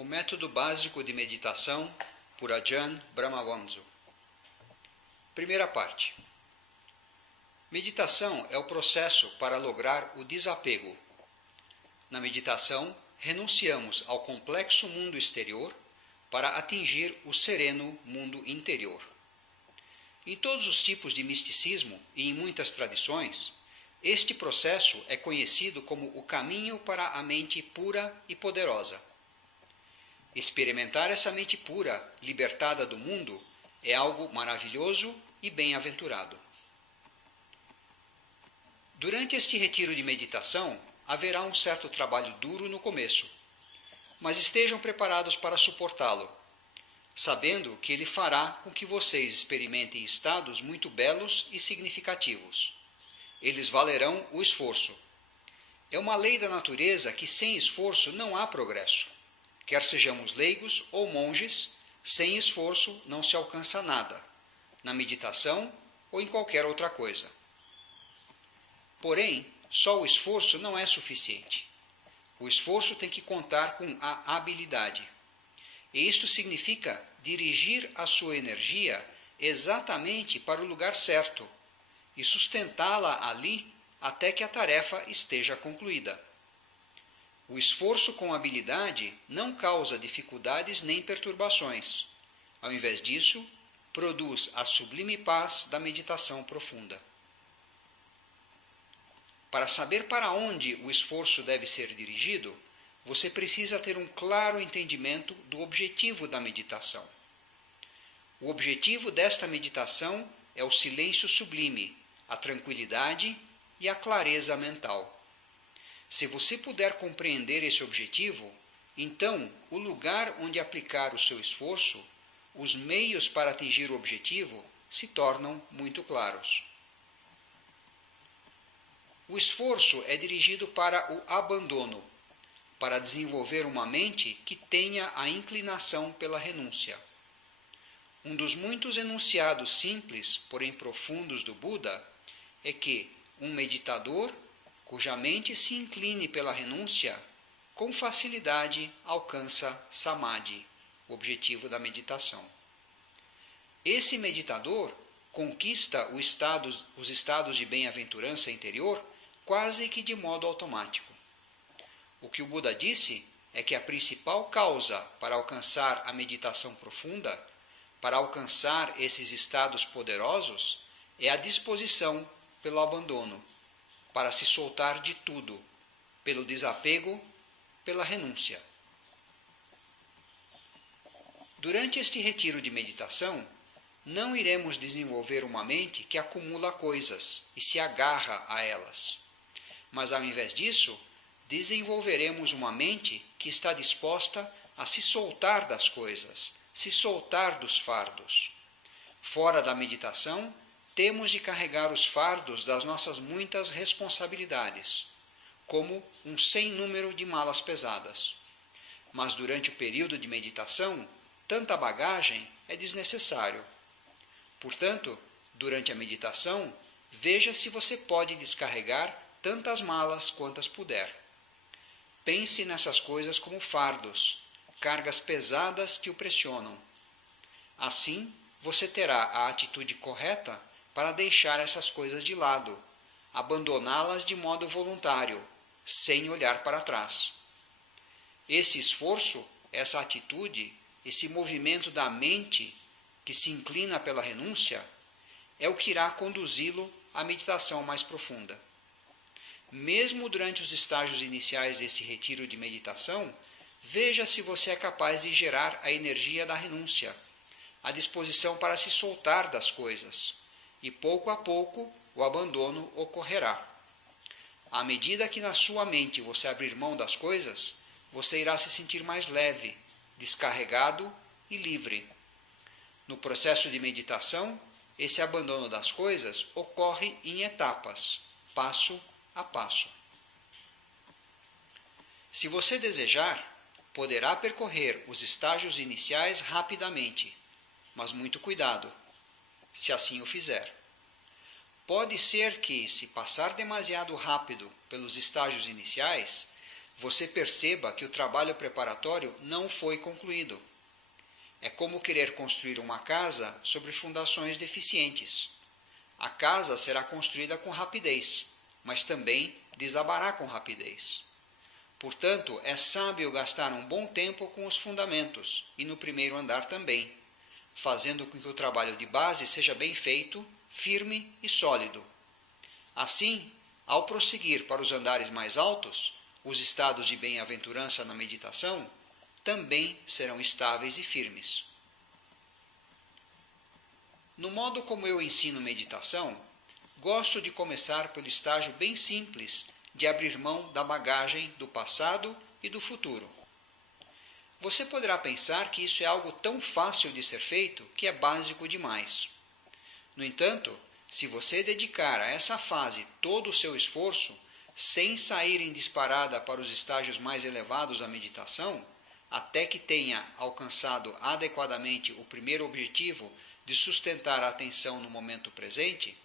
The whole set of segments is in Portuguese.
O método básico de meditação por Ajahn Brahmavamso. Primeira parte. Meditação é o processo para lograr o desapego. Na meditação, renunciamos ao complexo mundo exterior para atingir o sereno mundo interior. Em todos os tipos de misticismo e em muitas tradições, este processo é conhecido como o caminho para a mente pura e poderosa. Experimentar essa mente pura, libertada do mundo, é algo maravilhoso e bem-aventurado. Durante este retiro de meditação, haverá um certo trabalho duro no começo, mas estejam preparados para suportá-lo, sabendo que ele fará com que vocês experimentem estados muito belos e significativos. Eles valerão o esforço. É uma lei da natureza que sem esforço não há progresso. Quer sejamos leigos ou monges, sem esforço não se alcança nada, na meditação ou em qualquer outra coisa. Porém, só o esforço não é suficiente. O esforço tem que contar com a habilidade. E isto significa dirigir a sua energia exatamente para o lugar certo e sustentá-la ali até que a tarefa esteja concluída. O esforço com habilidade não causa dificuldades nem perturbações. Ao invés disso, produz a sublime paz da meditação profunda. Para saber para onde o esforço deve ser dirigido, você precisa ter um claro entendimento do objetivo da meditação. O objetivo desta meditação é o silêncio sublime, a tranquilidade e a clareza mental. Se você puder compreender esse objetivo, então o lugar onde aplicar o seu esforço, os meios para atingir o objetivo, se tornam muito claros. O esforço é dirigido para o abandono, para desenvolver uma mente que tenha a inclinação pela renúncia. Um dos muitos enunciados simples, porém profundos do Buda, é que um meditador cuja mente se incline pela renúncia, com facilidade alcança Samadhi, o objetivo da meditação. Esse meditador conquista os estados de bem-aventurança interior quase que de modo automático. O que o Buda disse é que a principal causa para alcançar a meditação profunda, para alcançar esses estados poderosos, é a disposição pelo abandono, para se soltar de tudo, pelo desapego, pela renúncia. Durante este retiro de meditação, não iremos desenvolver uma mente que acumula coisas e se agarra a elas. Mas, ao invés disso, desenvolveremos uma mente que está disposta a se soltar das coisas, se soltar dos fardos. Fora da meditação, temos de carregar os fardos das nossas muitas responsabilidades, como um sem número de malas pesadas. Mas durante o período de meditação, tanta bagagem é desnecessário. Portanto, durante a meditação, veja se você pode descarregar tantas malas quantas puder. Pense nessas coisas como fardos, cargas pesadas que o pressionam. Assim, você terá a atitude correta para deixar essas coisas de lado, abandoná-las de modo voluntário, sem olhar para trás. Esse esforço, essa atitude, esse movimento da mente que se inclina pela renúncia, é o que irá conduzi-lo à meditação mais profunda. Mesmo durante os estágios iniciais deste retiro de meditação, veja se você é capaz de gerar a energia da renúncia, a disposição para se soltar das coisas, e pouco a pouco o abandono ocorrerá. À medida que na sua mente você abrir mão das coisas, você irá se sentir mais leve, descarregado e livre. No processo de meditação, esse abandono das coisas ocorre em etapas, passo a passo. Se você desejar, poderá percorrer os estágios iniciais rapidamente, mas muito cuidado, se assim o fizer. Pode ser que, se passar demasiado rápido pelos estágios iniciais, você perceba que o trabalho preparatório não foi concluído. É como querer construir uma casa sobre fundações deficientes. A casa será construída com rapidez, mas também desabará com rapidez. Portanto, é sábio gastar um bom tempo com os fundamentos e no primeiro andar também, fazendo com que o trabalho de base seja bem feito, firme e sólido. Assim, ao prosseguir para os andares mais altos, os estados de bem-aventurança na meditação também serão estáveis e firmes. No modo como eu ensino meditação, gosto de começar pelo estágio bem simples de abrir mão da bagagem do passado e do futuro. Você poderá pensar que isso é algo tão fácil de ser feito que é básico demais. No entanto, se você dedicar a essa fase todo o seu esforço, sem sair em disparada para os estágios mais elevados da meditação, até que tenha alcançado adequadamente o primeiro objetivo de sustentar a atenção no momento presente,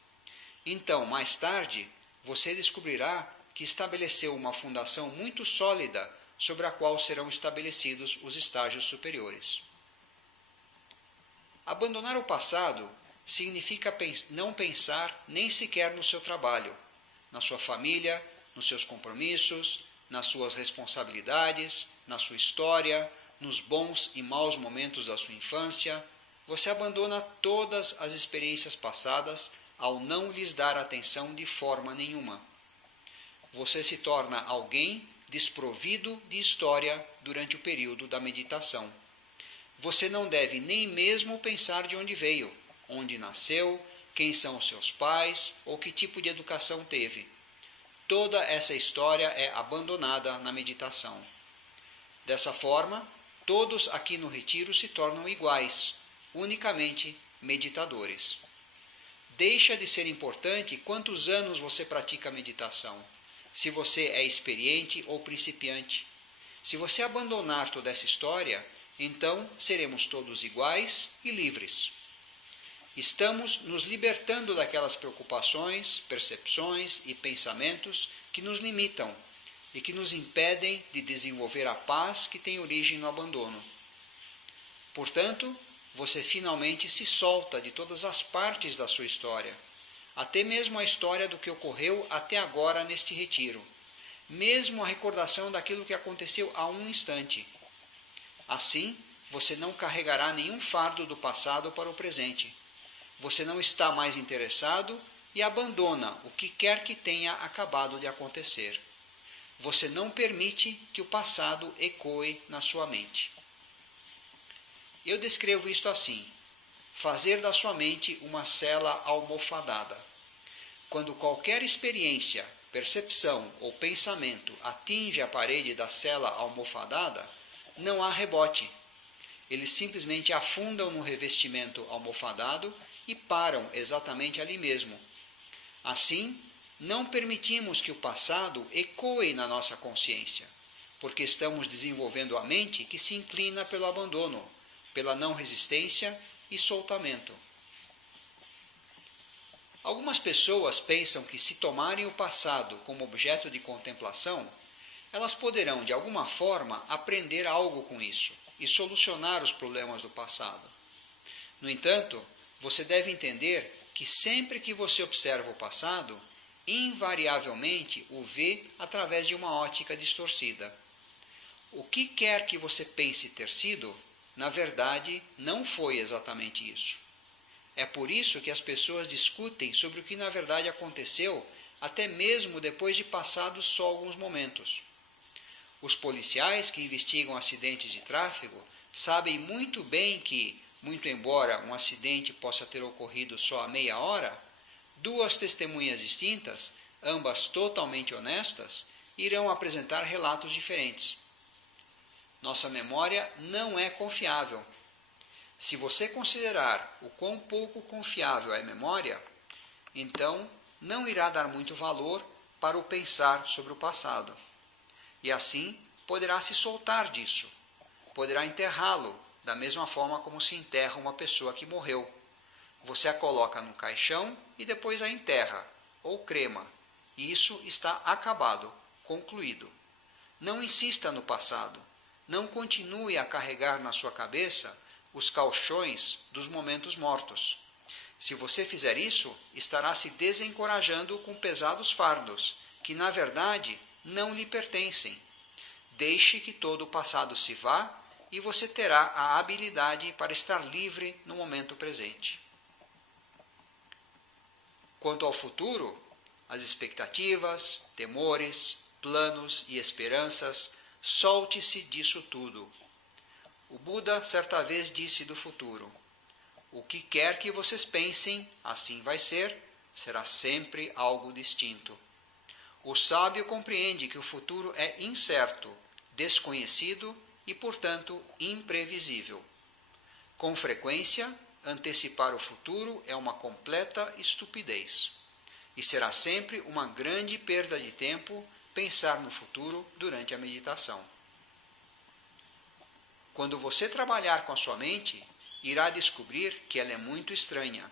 então, mais tarde, você descobrirá que estabeleceu uma fundação muito sólida sobre a qual serão estabelecidos os estágios superiores. Abandonar o passado significa não pensar nem sequer no seu trabalho, na sua família, nos seus compromissos, nas suas responsabilidades, na sua história, nos bons e maus momentos da sua infância. Você abandona todas as experiências passadas ao não lhes dar atenção de forma nenhuma. Você se torna alguém desprovido de história durante o período da meditação. Você não deve nem mesmo pensar de onde veio, onde nasceu, quem são os seus pais ou que tipo de educação teve. Toda essa história é abandonada na meditação. Dessa forma, todos aqui no retiro se tornam iguais, unicamente meditadores. Deixa de ser importante quantos anos você pratica meditação, se você é experiente ou principiante. Se você abandonar toda essa história, então seremos todos iguais e livres. Estamos nos libertando daquelas preocupações, percepções e pensamentos que nos limitam e que nos impedem de desenvolver a paz que tem origem no abandono. Portanto, você finalmente se solta de todas as partes da sua história, até mesmo a história do que ocorreu até agora neste retiro, mesmo a recordação daquilo que aconteceu há um instante. Assim, você não carregará nenhum fardo do passado para o presente. Você não está mais interessado e abandona o que quer que tenha acabado de acontecer. Você não permite que o passado ecoe na sua mente. Eu descrevo isto assim: fazer da sua mente uma cela almofadada. Quando qualquer experiência, percepção ou pensamento atinge a parede da cela almofadada, não há rebote. Eles simplesmente afundam no revestimento almofadado e param exatamente ali mesmo. Assim, não permitimos que o passado ecoe na nossa consciência, porque estamos desenvolvendo a mente que se inclina pelo abandono, pela não resistência e soltamento. Algumas pessoas pensam que, se tomarem o passado como objeto de contemplação, elas poderão, de alguma forma, aprender algo com isso e solucionar os problemas do passado. No entanto, você deve entender que sempre que você observa o passado, invariavelmente o vê através de uma ótica distorcida. O que quer que você pense ter sido, na verdade, não foi exatamente isso. É por isso que as pessoas discutem sobre o que na verdade aconteceu, até mesmo depois de passados só alguns momentos. Os policiais que investigam acidentes de tráfego sabem muito bem que, muito embora um acidente possa ter ocorrido só há meia hora, duas testemunhas distintas, ambas totalmente honestas, irão apresentar relatos diferentes. Nossa memória não é confiável. Se você considerar o quão pouco confiável é a memória, então não irá dar muito valor para o pensar sobre o passado. E assim poderá se soltar disso. Poderá enterrá-lo, da mesma forma como se enterra uma pessoa que morreu. Você a coloca no caixão e depois a enterra, ou crema. E isso está acabado, concluído. Não insista no passado. Não continue a carregar na sua cabeça os caixões dos momentos mortos. Se você fizer isso, estará se desencorajando com pesados fardos, que na verdade não lhe pertencem. Deixe que todo o passado se vá e você terá a habilidade para estar livre no momento presente. Quanto ao futuro, as expectativas, temores, planos e esperanças, solte-se disso tudo. O Buda certa vez disse do futuro: o que quer que vocês pensem, assim vai ser, será sempre algo distinto. O sábio compreende que o futuro é incerto, desconhecido e, portanto, imprevisível. Com frequência, antecipar o futuro é uma completa estupidez. E será sempre uma grande perda de tempo pensar no futuro durante a meditação. Quando você trabalhar com a sua mente, irá descobrir que ela é muito estranha.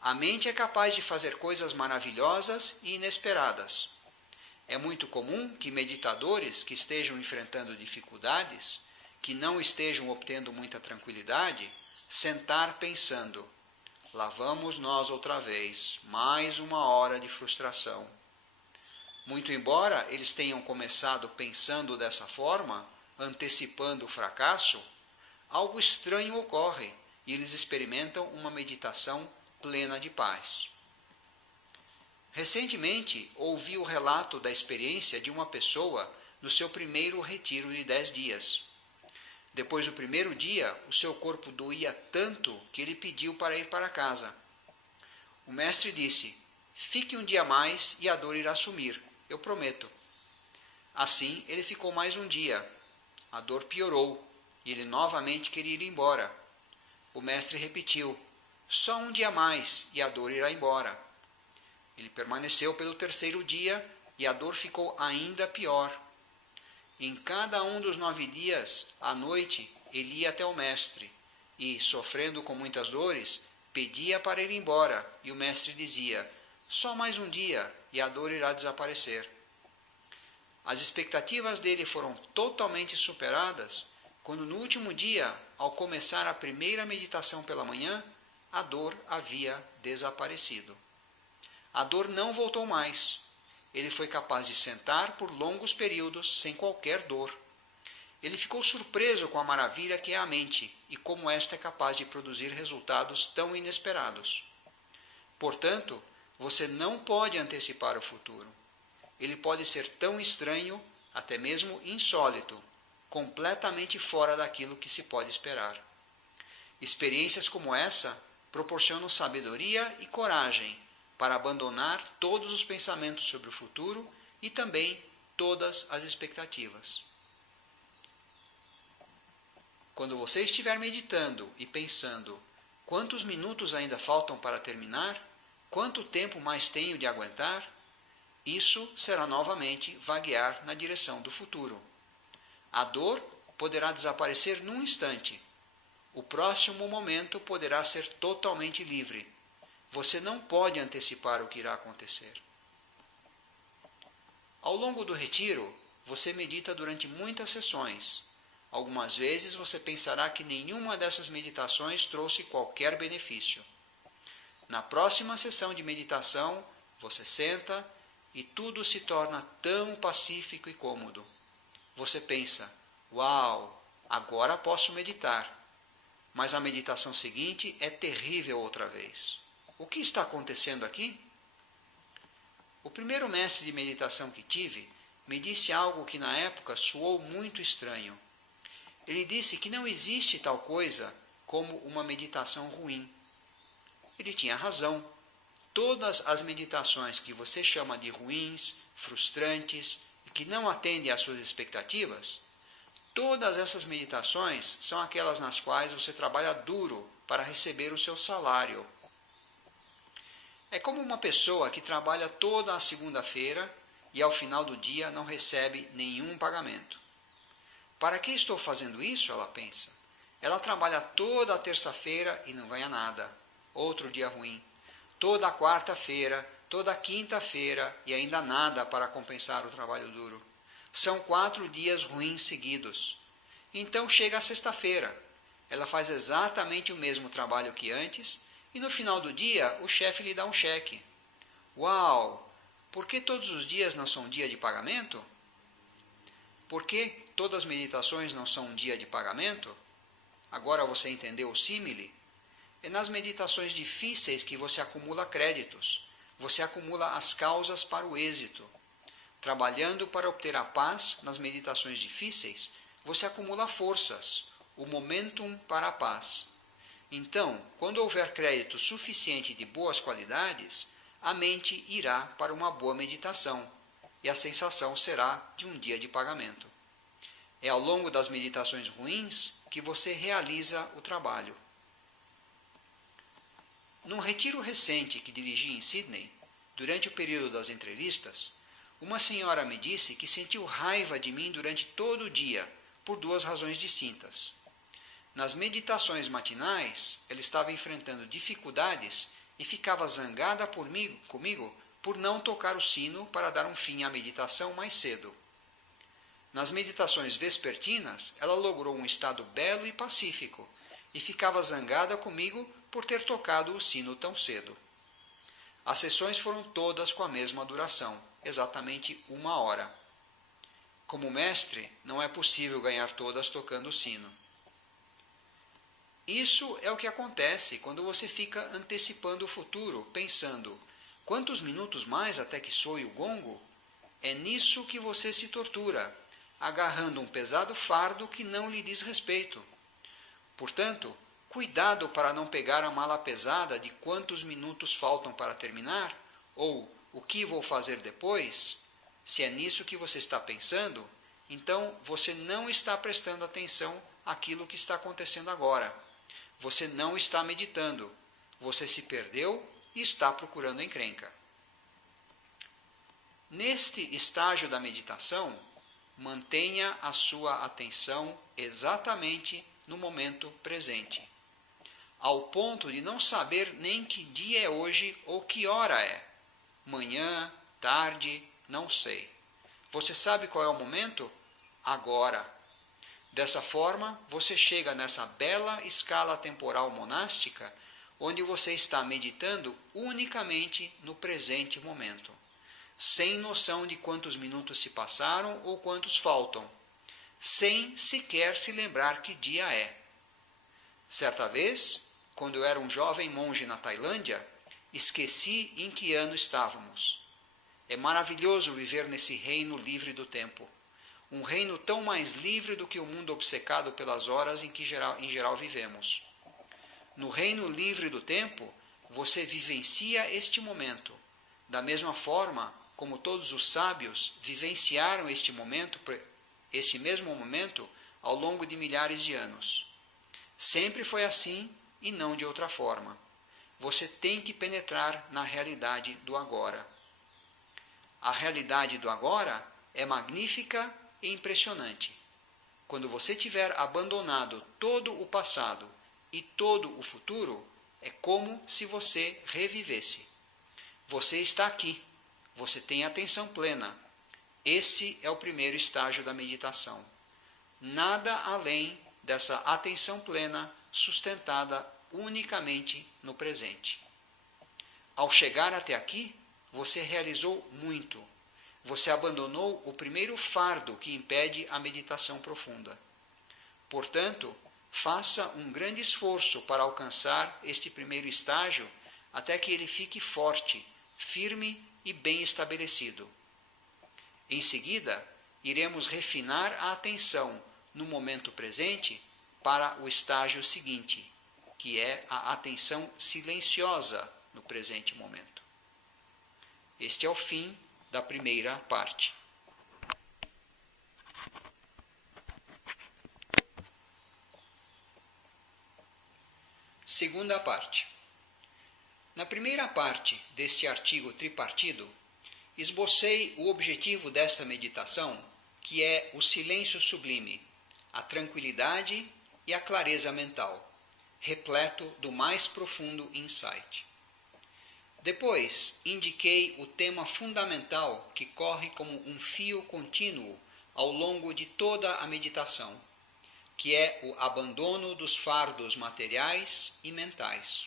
A mente é capaz de fazer coisas maravilhosas e inesperadas. É muito comum que meditadores que estejam enfrentando dificuldades, que não estejam obtendo muita tranquilidade, sentar pensando: lá vamos nós outra vez, mais uma hora de frustração. Muito embora eles tenham começado pensando dessa forma, antecipando o fracasso, algo estranho ocorre e eles experimentam uma meditação plena de paz. Recentemente, ouvi o relato da experiência de uma pessoa no seu primeiro retiro de 10 dias. Depois do primeiro dia, o seu corpo doía tanto que ele pediu para ir para casa. O mestre disse: fique um dia mais e a dor irá sumir, eu prometo. Assim, ele ficou mais um dia. A dor piorou e ele novamente queria ir embora. O mestre repetiu: só um dia mais e a dor irá embora. Ele permaneceu pelo terceiro dia e a dor ficou ainda pior. Em cada um dos 9 dias, à noite, ele ia até o mestre e, sofrendo com muitas dores, pedia para ir embora e o mestre dizia: só mais um dia e a dor irá desaparecer. As expectativas dele foram totalmente superadas quando no último dia, ao começar a primeira meditação pela manhã, a dor havia desaparecido. A dor não voltou mais. Ele foi capaz de sentar por longos períodos sem qualquer dor. Ele ficou surpreso com a maravilha que é a mente e como esta é capaz de produzir resultados tão inesperados. Portanto, você não pode antecipar o futuro. Ele pode ser tão estranho, até mesmo insólito, completamente fora daquilo que se pode esperar. Experiências como essa proporcionam sabedoria e coragem para abandonar todos os pensamentos sobre o futuro e também todas as expectativas. Quando você estiver meditando e pensando: quantos minutos ainda faltam para terminar? Quanto tempo mais tenho de aguentar? Isso será novamente vaguear na direção do futuro. A dor poderá desaparecer num instante. O próximo momento poderá ser totalmente livre. Você não pode antecipar o que irá acontecer. Ao longo do retiro, você medita durante muitas sessões. Algumas vezes você pensará que nenhuma dessas meditações trouxe qualquer benefício. Na próxima sessão de meditação, você senta e tudo se torna tão pacífico e cômodo. Você pensa: uau, agora posso meditar. Mas a meditação seguinte é terrível outra vez. O que está acontecendo aqui? O primeiro mestre de meditação que tive me disse algo que na época soou muito estranho. Ele disse que não existe tal coisa como uma meditação ruim. Ele tinha razão. Todas as meditações que você chama de ruins, frustrantes e que não atendem às suas expectativas, todas essas meditações são aquelas nas quais você trabalha duro para receber o seu salário. É como uma pessoa que trabalha toda a segunda-feira e ao final do dia não recebe nenhum pagamento. Para que estou fazendo isso? Ela pensa. Ela trabalha toda a terça-feira e não ganha nada. Outro dia ruim. Toda a quarta-feira, toda a quinta-feira e ainda nada para compensar o trabalho duro. São 4 dias ruins seguidos. Então chega a sexta-feira. Ela faz exatamente o mesmo trabalho que antes e no final do dia o chefe lhe dá um cheque. Uau! Por que todos os dias não são dia de pagamento? Por que todas as meditações não são um dia de pagamento? Agora você entendeu o símile? É nas meditações difíceis que você acumula créditos. Você acumula as causas para o êxito. Trabalhando para obter a paz nas meditações difíceis, você acumula forças, o momentum para a paz. Então, quando houver crédito suficiente de boas qualidades, a mente irá para uma boa meditação e a sensação será de um dia de pagamento. É ao longo das meditações ruins que você realiza o trabalho. Num retiro recente que dirigi em Sydney, durante o período das entrevistas, uma senhora me disse que sentiu raiva de mim durante todo o dia, por 2 razões distintas. Nas meditações matinais, ela estava enfrentando dificuldades e ficava zangada comigo por não tocar o sino para dar um fim à meditação mais cedo. Nas meditações vespertinas, ela logrou um estado belo e pacífico e ficava zangada comigo por ter tocado o sino tão cedo. As sessões foram todas com a mesma duração, exatamente 1 hora. Como mestre, não é possível ganhar todas tocando o sino. Isso é o que acontece quando você fica antecipando o futuro, pensando, quantos minutos mais até que soe o gongo? É nisso que você se tortura, agarrando um pesado fardo que não lhe diz respeito. Portanto, cuidado para não pegar a mala pesada de quantos minutos faltam para terminar, ou o que vou fazer depois. Se é nisso que você está pensando, então você não está prestando atenção àquilo que está acontecendo agora. Você não está meditando. Você se perdeu e está procurando encrenca. Neste estágio da meditação, mantenha a sua atenção exatamente no momento presente, ao ponto de não saber nem que dia é hoje ou que hora é. Manhã, tarde, não sei. Você sabe qual é o momento? Agora. Dessa forma, você chega nessa bela escala temporal monástica, onde você está meditando unicamente no presente momento, sem noção de quantos minutos se passaram ou quantos faltam, sem sequer se lembrar que dia é. Certa vez, quando eu era um jovem monge na Tailândia, esqueci em que ano estávamos. É maravilhoso viver nesse reino livre do tempo. Um reino tão mais livre do que o mundo obcecado pelas horas em que em geral vivemos. No reino livre do tempo, você vivencia este momento, da mesma forma como todos os sábios vivenciaram este mesmo momento ao longo de milhares de anos. Sempre foi assim e não de outra forma. Você tem que penetrar na realidade do agora. A realidade do agora é magnífica e impressionante. Quando você tiver abandonado todo o passado e todo o futuro, é como se você revivesse. Você está aqui, você tem atenção plena. Esse é o primeiro estágio da meditação. Nada além dessa atenção plena sustentada unicamente no presente. Ao chegar até aqui, você realizou muito. Você abandonou o primeiro fardo que impede a meditação profunda. Portanto, faça um grande esforço para alcançar este primeiro estágio até que ele fique forte, firme e bem estabelecido. Em seguida, iremos refinar a atenção no momento presente para o estágio seguinte, que é a atenção silenciosa no presente momento. Este é o fim da primeira parte. Segunda parte. Na primeira parte deste artigo tripartido, esbocei o objetivo desta meditação, que é o silêncio sublime, a tranquilidade e a clareza mental, repleto do mais profundo insight. Depois, indiquei o tema fundamental que corre como um fio contínuo ao longo de toda a meditação, que é o abandono dos fardos materiais e mentais.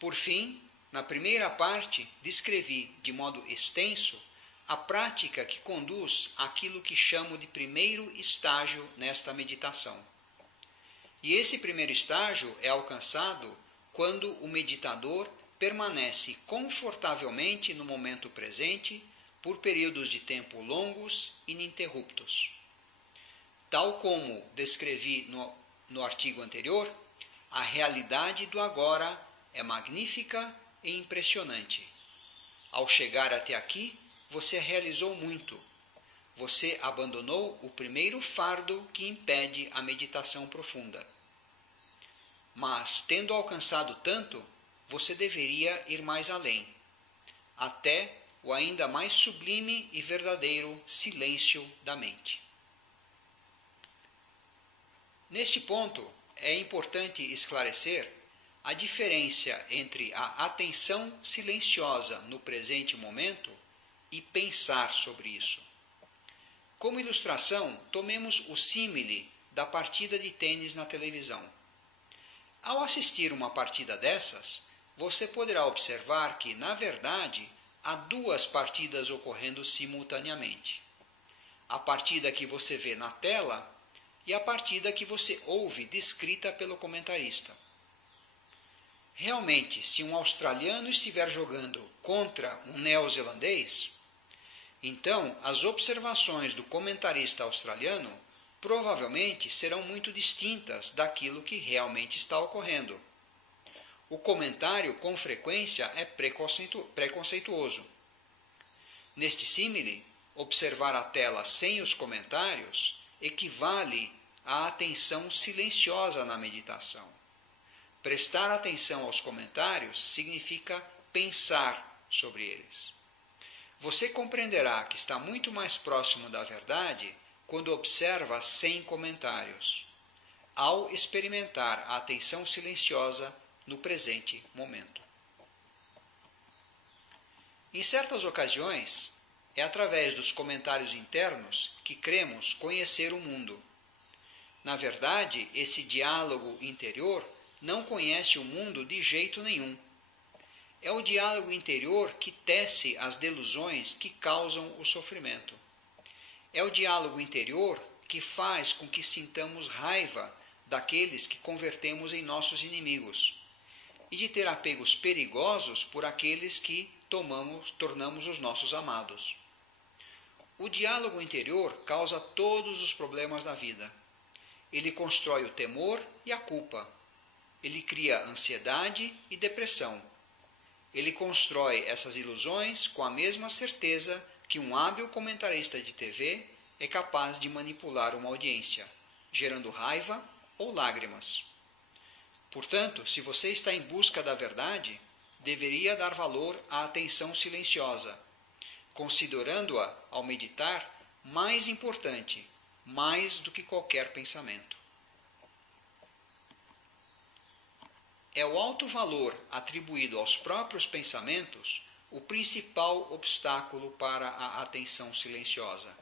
Por fim, na primeira parte, descrevi de modo extenso a prática que conduz àquilo que chamo de primeiro estágio nesta meditação. E esse primeiro estágio é alcançado quando o meditador permanece confortavelmente no momento presente por períodos de tempo longos e ininterruptos. Tal como descrevi no artigo anterior, a realidade do agora é magnífica e impressionante. Ao chegar até aqui, você realizou muito. Você abandonou o primeiro fardo que impede a meditação profunda. Mas, tendo alcançado tanto, você deveria ir mais além, até o ainda mais sublime e verdadeiro silêncio da mente. Neste ponto, é importante esclarecer a diferença entre a atenção silenciosa no presente momento e pensar sobre isso. Como ilustração, tomemos o símile da partida de tênis na televisão. Ao assistir uma partida dessas, você poderá observar que, na verdade, há duas partidas ocorrendo simultaneamente. A partida que você vê na tela e a partida que você ouve descrita pelo comentarista. Realmente, se um australiano estiver jogando contra um neozelandês, então as observações do comentarista australiano provavelmente serão muito distintas daquilo que realmente está ocorrendo. O comentário, com frequência, é preconceituoso. Neste símile, observar a tela sem os comentários equivale à atenção silenciosa na meditação. Prestar atenção aos comentários significa pensar sobre eles. Você compreenderá que está muito mais próximo da verdade quando observa sem comentários, ao experimentar a atenção silenciosa no presente momento. Em certas ocasiões, é através dos comentários internos que cremos conhecer o mundo. Na verdade, esse diálogo interior não conhece o mundo de jeito nenhum. É o diálogo interior que tece as delusões que causam o sofrimento. É o diálogo interior que faz com que sintamos raiva daqueles que convertemos em nossos inimigos e de ter apegos perigosos por aqueles que tornamos os nossos amados. O diálogo interior causa todos os problemas da vida. Ele constrói o temor e a culpa. Ele cria ansiedade e depressão. Ele constrói essas ilusões com a mesma certeza que um hábil comentarista de TV é capaz de manipular uma audiência, gerando raiva ou lágrimas. Portanto, se você está em busca da verdade, deveria dar valor à atenção silenciosa, considerando-a, ao meditar, mais importante, mais do que qualquer pensamento. É o alto valor atribuído aos próprios pensamentos o principal obstáculo para a atenção silenciosa.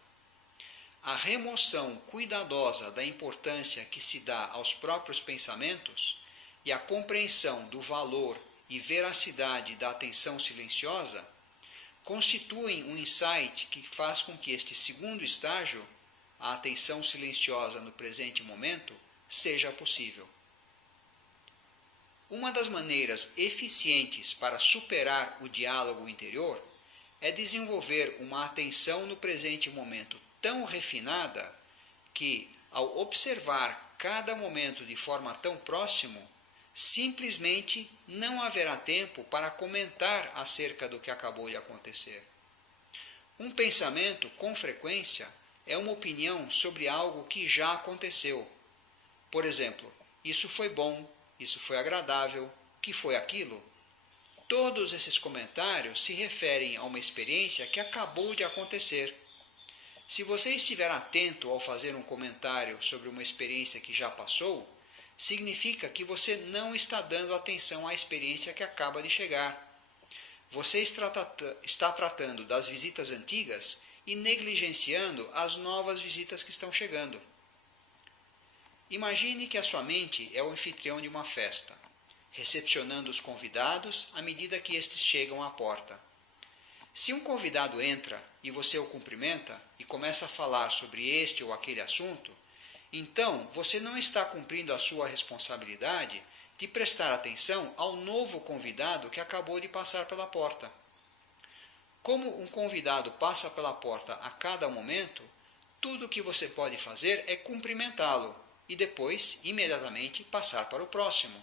A remoção cuidadosa da importância que se dá aos próprios pensamentos e a compreensão do valor e veracidade da atenção silenciosa constituem um insight que faz com que este segundo estágio, a atenção silenciosa no presente momento, seja possível. Uma das maneiras eficientes para superar o diálogo interior é desenvolver uma atenção no presente momento tão refinada que, ao observar cada momento de forma tão próxima, simplesmente não haverá tempo para comentar acerca do que acabou de acontecer. Um pensamento, com frequência, é uma opinião sobre algo que já aconteceu. Por exemplo, isso foi bom, isso foi agradável, o que foi aquilo? Todos esses comentários se referem a uma experiência que acabou de acontecer. Se você estiver atento ao fazer um comentário sobre uma experiência que já passou, significa que você não está dando atenção à experiência que acaba de chegar. Você está tratando das visitas antigas e negligenciando as novas visitas que estão chegando. Imagine que a sua mente é o anfitrião de uma festa, recepcionando os convidados à medida que estes chegam à porta. Se um convidado entra e você o cumprimenta e começa a falar sobre este ou aquele assunto, então você não está cumprindo a sua responsabilidade de prestar atenção ao novo convidado que acabou de passar pela porta. Como um convidado passa pela porta a cada momento, tudo o que você pode fazer é cumprimentá-lo e depois, imediatamente, passar para o próximo.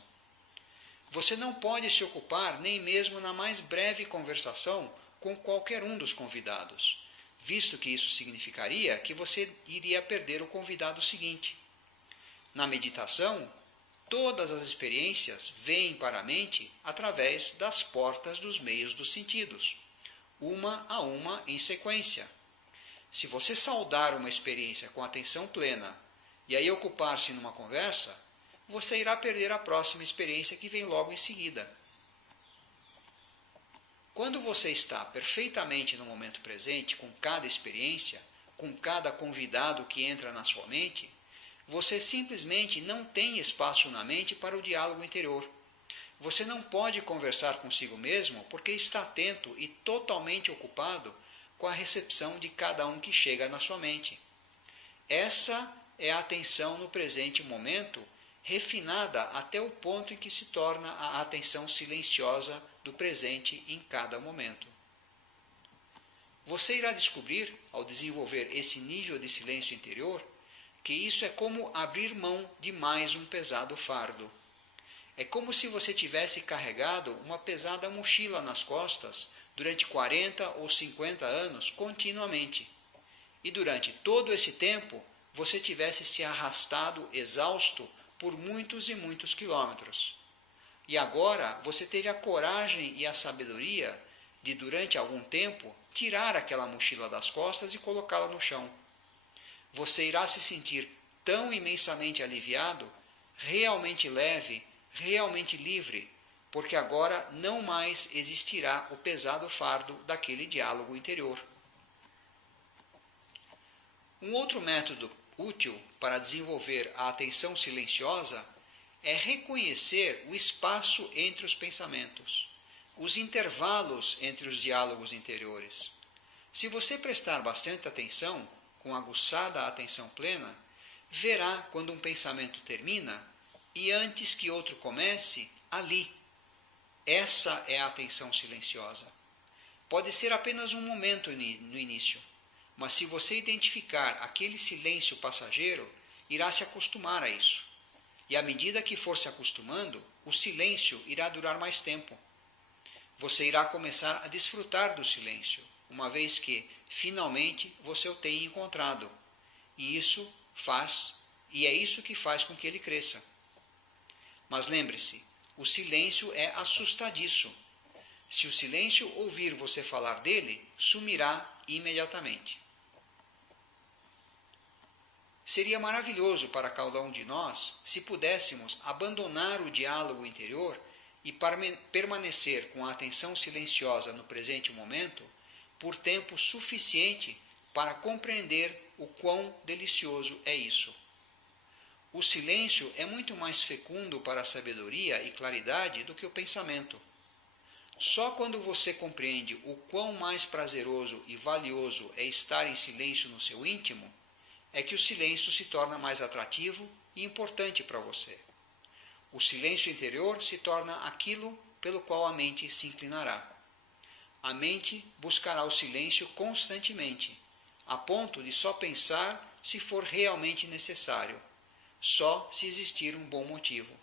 Você não pode se ocupar nem mesmo na mais breve conversação com qualquer um dos convidados, visto que isso significaria que você iria perder o convidado seguinte. Na meditação, todas as experiências vêm para a mente através das portas dos meios dos sentidos, uma a uma em sequência. Se você saudar uma experiência com atenção plena e aí ocupar-se numa conversa, você irá perder a próxima experiência que vem logo em seguida. Quando você está perfeitamente no momento presente com cada experiência, com cada convidado que entra na sua mente, você simplesmente não tem espaço na mente para o diálogo interior. Você não pode conversar consigo mesmo porque está atento e totalmente ocupado com a recepção de cada um que chega na sua mente. Essa é a atenção no presente momento, refinada até o ponto em que se torna a atenção silenciosa do presente em cada momento. Você irá descobrir, ao desenvolver esse nível de silêncio interior, que isso é como abrir mão de mais um pesado fardo. É como se você tivesse carregado uma pesada mochila nas costas durante 40 ou 50 anos continuamente. E durante todo esse tempo, você tivesse se arrastado exausto por muitos e muitos quilômetros. E agora você teve a coragem e a sabedoria de, durante algum tempo, tirar aquela mochila das costas e colocá-la no chão. Você irá se sentir tão imensamente aliviado, realmente leve, realmente livre, porque agora não mais existirá o pesado fardo daquele diálogo interior. Um outro método útil para desenvolver a atenção silenciosa é reconhecer o espaço entre os pensamentos, os intervalos entre os diálogos interiores. Se você prestar bastante atenção, com aguçada atenção plena, verá quando um pensamento termina e antes que outro comece, ali. Essa é a atenção silenciosa. Pode ser apenas um momento no início, mas se você identificar aquele silêncio passageiro, irá se acostumar a isso. E à medida que for se acostumando, o silêncio irá durar mais tempo. Você irá começar a desfrutar do silêncio, uma vez que, finalmente, você o tenha encontrado. E é isso que faz com que ele cresça. Mas lembre-se, o silêncio é assustadiço. Se o silêncio ouvir você falar dele, sumirá imediatamente. Seria maravilhoso para cada um de nós se pudéssemos abandonar o diálogo interior e permanecer com a atenção silenciosa no presente momento por tempo suficiente para compreender o quão delicioso é isso. O silêncio é muito mais fecundo para a sabedoria e claridade do que o pensamento. Só quando você compreende o quão mais prazeroso e valioso é estar em silêncio no seu íntimo, é que o silêncio se torna mais atrativo e importante para você. O silêncio interior se torna aquilo pelo qual a mente se inclinará. A mente buscará o silêncio constantemente, a ponto de só pensar se for realmente necessário, só se existir um bom motivo.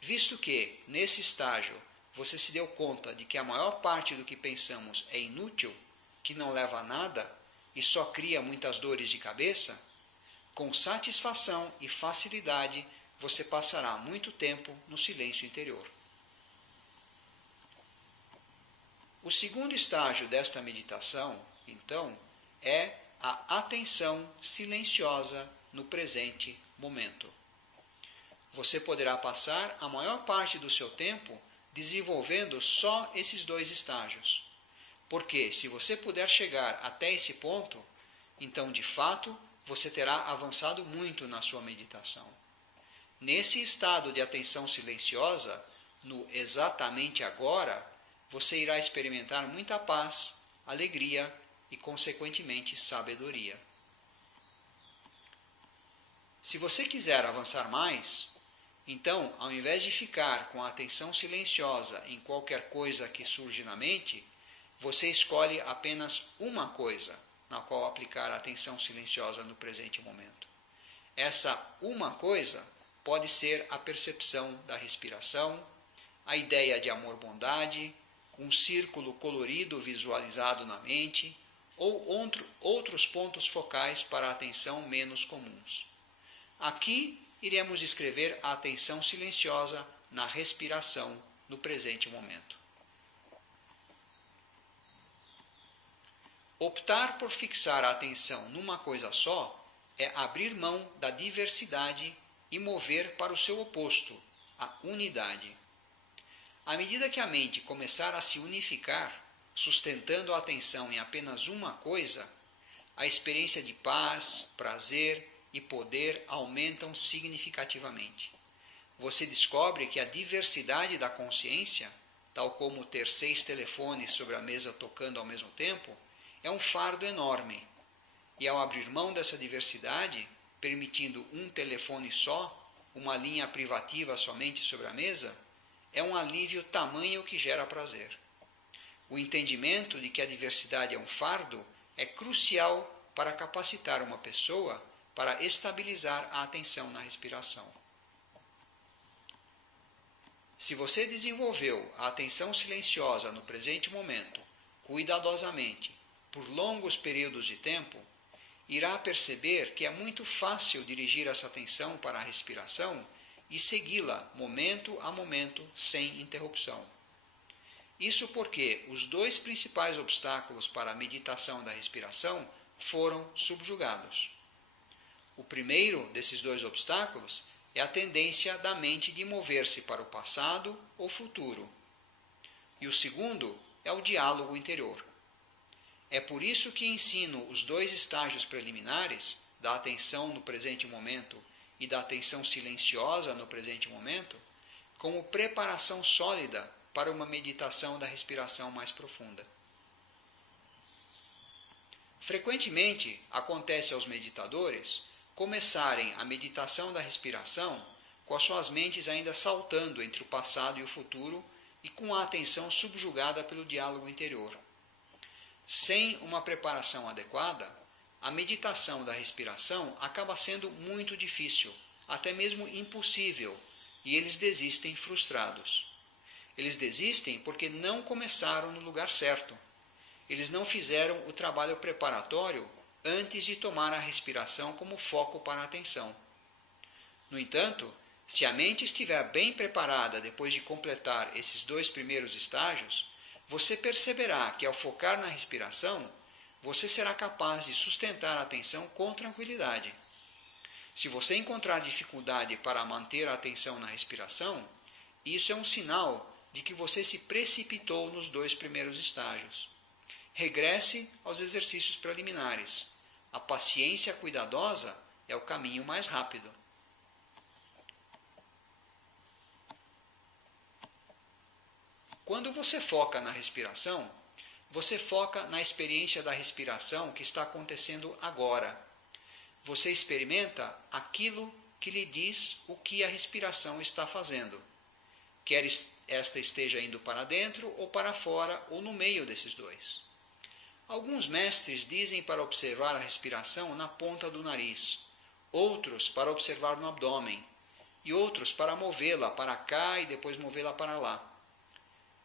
Visto que, nesse estágio, você se deu conta de que a maior parte do que pensamos é inútil, que não leva a nada e só cria muitas dores de cabeça, com satisfação e facilidade você passará muito tempo no silêncio interior. O segundo estágio desta meditação, então, é a atenção silenciosa no presente momento. Você poderá passar a maior parte do seu tempo desenvolvendo só esses dois estágios. Porque se você puder chegar até esse ponto, então de fato você terá avançado muito na sua meditação. Nesse estado de atenção silenciosa, no exatamente agora, você irá experimentar muita paz, alegria e, consequentemente, sabedoria. Se você quiser avançar mais, então, ao invés de ficar com a atenção silenciosa em qualquer coisa que surge na mente, você escolhe apenas uma coisa na qual aplicar a atenção silenciosa no presente momento. Essa uma coisa pode ser a percepção da respiração, a ideia de amor-bondade, um círculo colorido visualizado na mente ou outros pontos focais para a atenção menos comuns. Aqui iremos descrever a atenção silenciosa na respiração no presente momento. Optar por fixar a atenção numa coisa só é abrir mão da diversidade e mover para o seu oposto, a unidade. À medida que a mente começar a se unificar, sustentando a atenção em apenas uma coisa, a experiência de paz, prazer e poder aumentam significativamente. Você descobre que a diversidade da consciência, tal como ter 6 telefones sobre a mesa tocando ao mesmo tempo, é um fardo enorme. E ao abrir mão dessa diversidade, permitindo um telefone só, uma linha privativa somente sobre a mesa, é um alívio tamanho que gera prazer. O entendimento de que a diversidade é um fardo é crucial para capacitar uma pessoa para estabilizar a atenção na respiração. Se você desenvolveu a atenção silenciosa no presente momento, cuidadosamente, por longos períodos de tempo, irá perceber que é muito fácil dirigir essa atenção para a respiração e segui-la momento a momento sem interrupção. Isso porque os 2 principais obstáculos para a meditação da respiração foram subjugados. O primeiro desses 2 obstáculos é a tendência da mente de mover-se para o passado ou futuro. E o segundo é o diálogo interior. É por isso que ensino os 2 estágios preliminares da atenção no presente momento e da atenção silenciosa no presente momento como preparação sólida para uma meditação da respiração mais profunda. Frequentemente acontece aos meditadores começarem a meditação da respiração com as suas mentes ainda saltando entre o passado e o futuro e com a atenção subjugada pelo diálogo interior. Sem uma preparação adequada, a meditação da respiração acaba sendo muito difícil, até mesmo impossível, e eles desistem frustrados. Eles desistem porque não começaram no lugar certo. Eles não fizeram o trabalho preparatório antes de tomar a respiração como foco para a atenção. No entanto, se a mente estiver bem preparada depois de completar esses 2 primeiros estágios, você perceberá que ao focar na respiração, você será capaz de sustentar a atenção com tranquilidade. Se você encontrar dificuldade para manter a atenção na respiração, isso é um sinal de que você se precipitou nos 2 primeiros estágios. Regresse aos exercícios preliminares. A paciência cuidadosa é o caminho mais rápido. Quando você foca na respiração, você foca na experiência da respiração que está acontecendo agora. Você experimenta aquilo que lhe diz o que a respiração está fazendo. Quer esta esteja indo para dentro ou para fora ou no meio desses 2. Alguns mestres dizem para observar a respiração na ponta do nariz, outros para observar no abdômen e outros para movê-la para cá e depois movê-la para lá.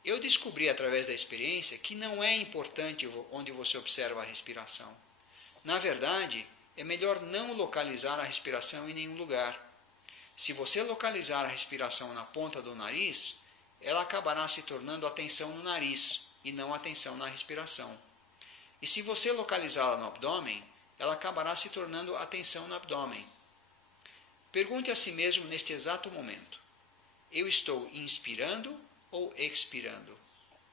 Eu descobri através da experiência que não é importante onde você observa a respiração. Na verdade, é melhor não localizar a respiração em nenhum lugar. Se você localizar a respiração na ponta do nariz, ela acabará se tornando atenção no nariz e não atenção na respiração. E se você localizá-la no abdômen, ela acabará se tornando atenção no abdômen. Pergunte a si mesmo neste exato momento: eu estou inspirando ou expirando?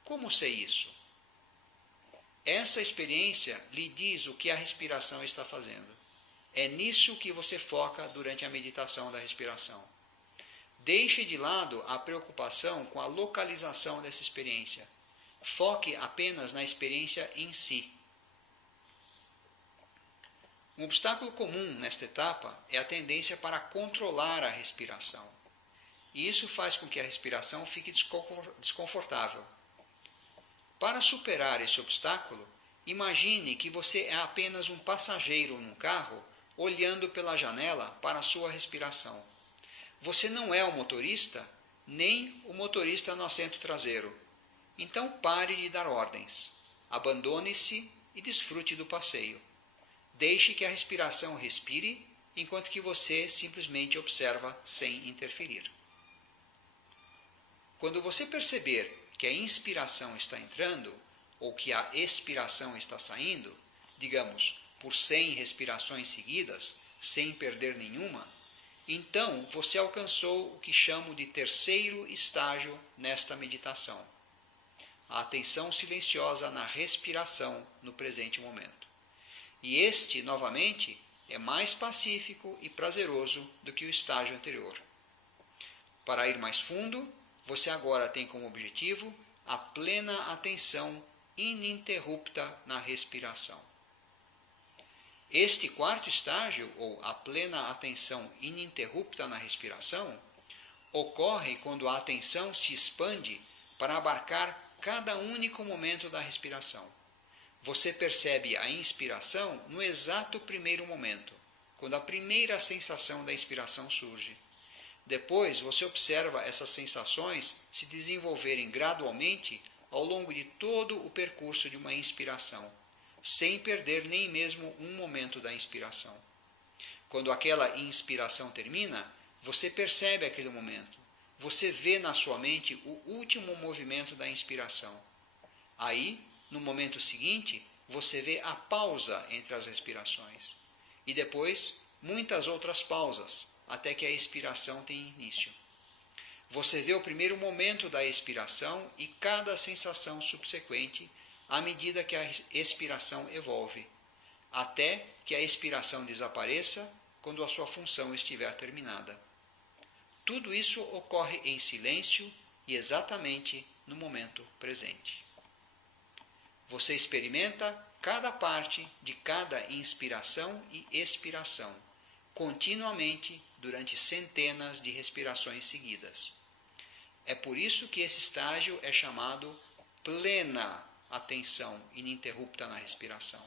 Como sei isso? Essa experiência lhe diz o que a respiração está fazendo. É nisso que você foca durante a meditação da respiração. Deixe de lado a preocupação com a localização dessa experiência. Foque apenas na experiência em si. Um obstáculo comum nesta etapa é a tendência para controlar a respiração. E isso faz com que a respiração fique desconfortável. Para superar esse obstáculo, imagine que você é apenas um passageiro num carro olhando pela janela para a sua respiração. Você não é o motorista, nem o motorista no assento traseiro. Então pare de dar ordens. Abandone-se e desfrute do passeio. Deixe que a respiração respire, enquanto que você simplesmente observa sem interferir. Quando você perceber que a inspiração está entrando, ou que a expiração está saindo, digamos, por 100 respirações seguidas, sem perder nenhuma, então você alcançou o que chamo de terceiro estágio nesta meditação. A atenção silenciosa na respiração no presente momento. E este, novamente, é mais pacífico e prazeroso do que o estágio anterior. Para ir mais fundo, você agora tem como objetivo a plena atenção ininterrupta na respiração. Este quarto estágio, ou a plena atenção ininterrupta na respiração, ocorre quando a atenção se expande para abarcar cada único momento da respiração. Você percebe a inspiração no exato primeiro momento, quando a primeira sensação da inspiração surge. Depois, você observa essas sensações se desenvolverem gradualmente ao longo de todo o percurso de uma inspiração, sem perder nem mesmo um momento da inspiração. Quando aquela inspiração termina, você percebe aquele momento. Você vê na sua mente o último movimento da inspiração. Aí, no momento seguinte, você vê a pausa entre as respirações. E depois, muitas outras pausas, até que a expiração tenha início. Você vê o primeiro momento da expiração e cada sensação subsequente à medida que a expiração evolve, até que a expiração desapareça quando a sua função estiver terminada. Tudo isso ocorre em silêncio e exatamente no momento presente. Você experimenta cada parte de cada inspiração e expiração, continuamente durante centenas de respirações seguidas. É por isso que esse estágio é chamado plena atenção ininterrupta na respiração.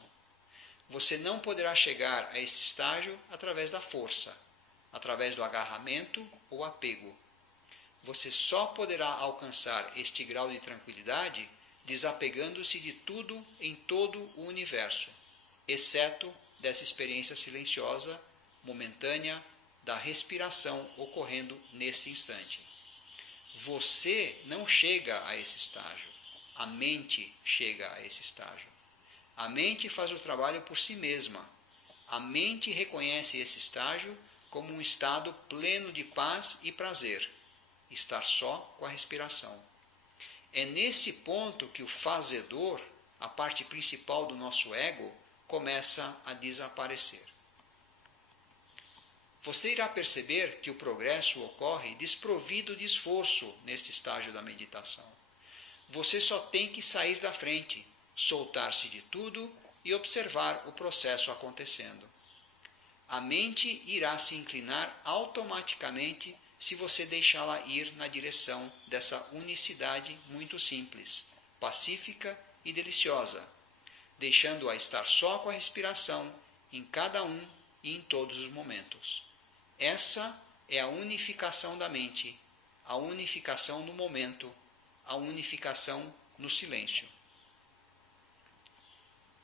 Você não poderá chegar a esse estágio através da força, através do agarramento ou apego. Você só poderá alcançar este grau de tranquilidade desapegando-se de tudo em todo o universo, exceto dessa experiência silenciosa, momentânea, da respiração ocorrendo nesse instante. Você não chega a esse estágio. A mente chega a esse estágio. A mente faz o trabalho por si mesma. A mente reconhece esse estágio como um estado pleno de paz e prazer. Estar só com a respiração. É nesse ponto que o fazedor, a parte principal do nosso ego, começa a desaparecer. Você irá perceber que o progresso ocorre desprovido de esforço neste estágio da meditação. Você só tem que sair da frente, soltar-se de tudo e observar o processo acontecendo. A mente irá se inclinar automaticamente se você deixá-la ir na direção dessa unicidade muito simples, pacífica e deliciosa, deixando-a estar só com a respiração em cada um e em todos os momentos. Essa é a unificação da mente, a unificação no momento, a unificação no silêncio.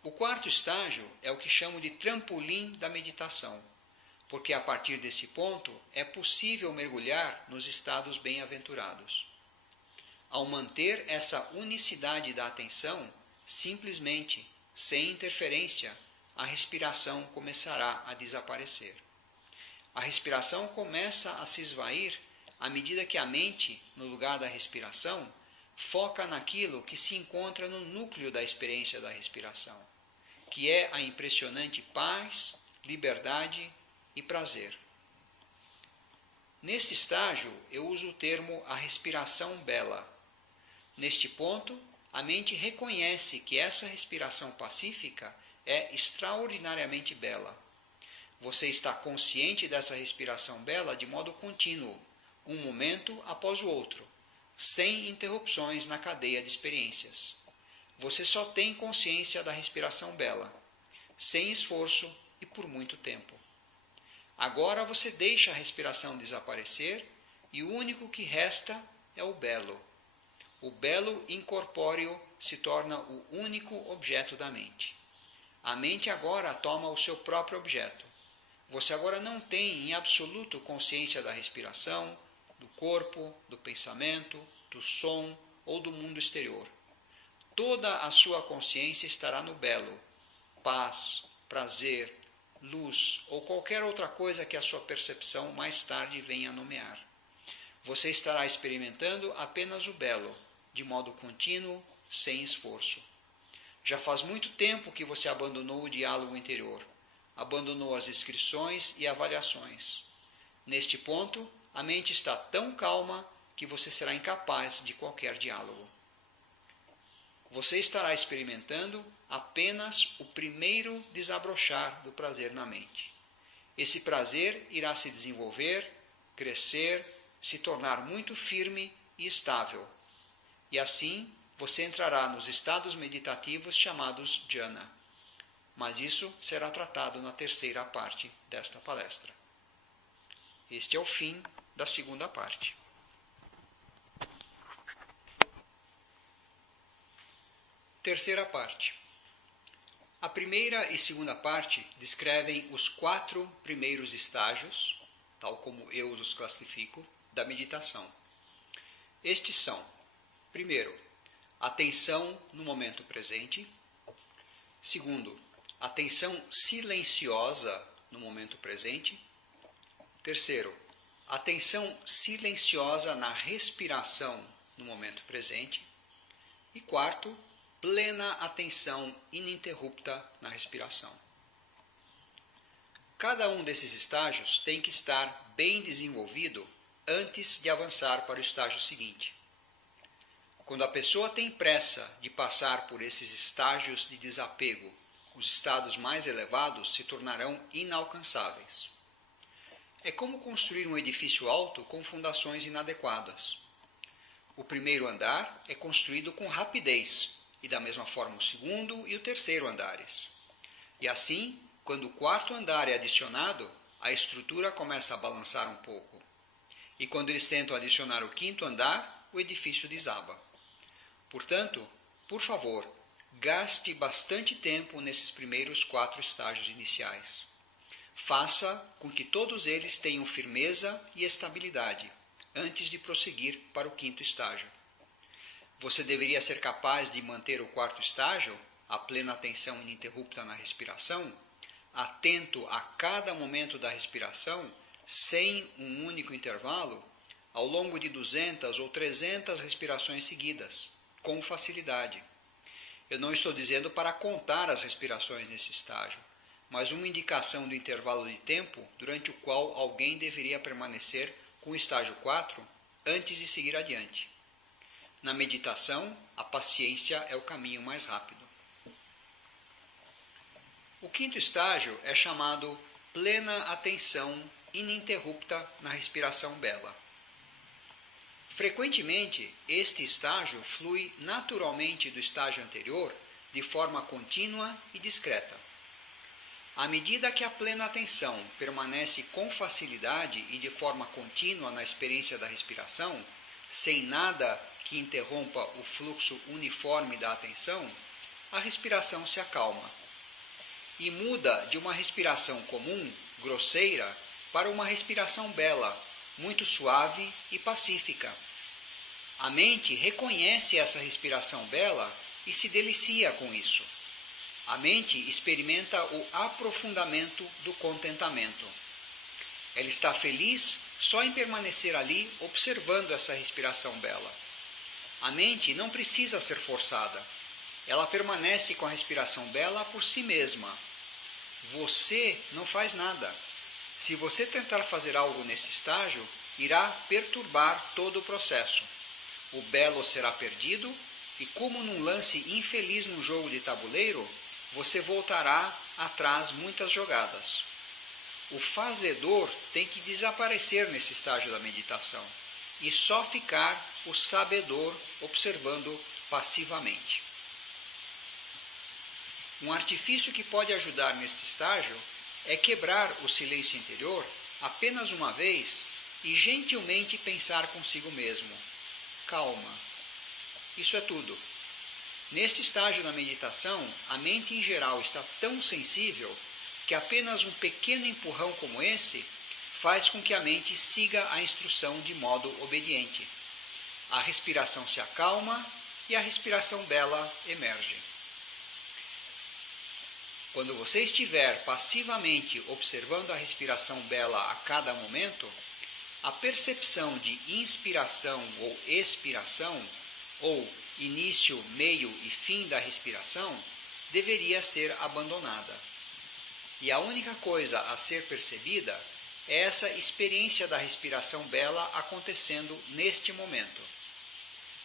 O quarto estágio é o que chamo de trampolim da meditação, porque a partir desse ponto é possível mergulhar nos estados bem-aventurados. Ao manter essa unicidade da atenção, simplesmente, sem interferência, a respiração começará a desaparecer. A respiração começa a se esvair à medida que a mente, no lugar da respiração, foca naquilo que se encontra no núcleo da experiência da respiração, que é a impressionante paz, liberdade e prazer. Neste estágio, eu uso o termo a respiração bela. Neste ponto, a mente reconhece que essa respiração pacífica é extraordinariamente bela. Você está consciente dessa respiração bela de modo contínuo, um momento após o outro, sem interrupções na cadeia de experiências. Você só tem consciência da respiração bela, sem esforço e por muito tempo. Agora você deixa a respiração desaparecer e o único que resta é o belo. O belo incorpóreo se torna o único objeto da mente. A mente agora toma o seu próprio objeto. Você agora não tem em absoluto consciência da respiração, do corpo, do pensamento, do som ou do mundo exterior. Toda a sua consciência estará no belo, paz, prazer, luz ou qualquer outra coisa que a sua percepção mais tarde venha a nomear. Você estará experimentando apenas o belo, de modo contínuo, sem esforço. Já faz muito tempo que você abandonou o diálogo interior, abandonou as descrições e avaliações. Neste ponto, a mente está tão calma que você será incapaz de qualquer diálogo. Você estará experimentando apenas o primeiro desabrochar do prazer na mente. Esse prazer irá se desenvolver, crescer, se tornar muito firme e estável. E assim, você entrará nos estados meditativos chamados jhana. Mas isso será tratado na terceira parte desta palestra. Este é o fim da segunda parte. Terceira parte. A primeira e segunda parte descrevem os 4 primeiros estágios, tal como eu os classifico, da meditação. Estes são: primeiro, atenção no momento presente. Segundo, atenção silenciosa no momento presente. Terceiro, atenção silenciosa na respiração no momento presente. E quarto, plena atenção ininterrupta na respiração. Cada um desses estágios tem que estar bem desenvolvido antes de avançar para o estágio seguinte. Quando a pessoa tem pressa de passar por esses estágios de desapego, os estados mais elevados se tornarão inalcançáveis. É como construir um edifício alto com fundações inadequadas. O primeiro andar é construído com rapidez, e da mesma forma o segundo e o terceiro andares. E assim, quando o quarto andar é adicionado, a estrutura começa a balançar um pouco. E quando eles tentam adicionar o quinto andar, o edifício desaba. Portanto, por favor, gaste bastante tempo nesses primeiros 4 estágios iniciais. Faça com que todos eles tenham firmeza e estabilidade, antes de prosseguir para o quinto estágio. Você deveria ser capaz de manter o quarto estágio, a plena atenção ininterrupta na respiração, atento a cada momento da respiração, sem um único intervalo, ao longo de 200 ou 300 respirações seguidas, com facilidade. Eu não estou dizendo para contar as respirações nesse estágio, mas uma indicação do intervalo de tempo durante o qual alguém deveria permanecer com o estágio 4 antes de seguir adiante. Na meditação, a paciência é o caminho mais rápido. O quinto estágio é chamado plena atenção ininterrupta na respiração bela. Frequentemente, este estágio flui naturalmente do estágio anterior de forma contínua e discreta. À medida que a plena atenção permanece com facilidade e de forma contínua na experiência da respiração, sem nada que interrompa o fluxo uniforme da atenção, a respiração se acalma e muda de uma respiração comum, grosseira, para uma respiração bela, muito suave e pacífica. A mente reconhece essa respiração bela e se delicia com isso. A mente experimenta o aprofundamento do contentamento. Ela está feliz só em permanecer ali observando essa respiração bela. A mente não precisa ser forçada. Ela permanece com a respiração bela por si mesma. Você não faz nada. Se você tentar fazer algo nesse estágio, irá perturbar todo o processo. O belo será perdido e, como num lance infeliz num jogo de tabuleiro, você voltará atrás muitas jogadas. O fazedor tem que desaparecer nesse estágio da meditação e só ficar o sabedor observando passivamente. Um artifício que pode ajudar neste estágio é quebrar o silêncio interior apenas uma vez e gentilmente pensar consigo mesmo: calma. Isso é tudo. Neste estágio da meditação, a mente em geral está tão sensível que apenas um pequeno empurrão como esse faz com que a mente siga a instrução de modo obediente. A respiração se acalma e a respiração bela emerge. Quando você estiver passivamente observando a respiração bela a cada momento, a percepção de inspiração ou expiração, ou início, meio e fim da respiração, deveria ser abandonada. E a única coisa a ser percebida é essa experiência da respiração bela acontecendo neste momento.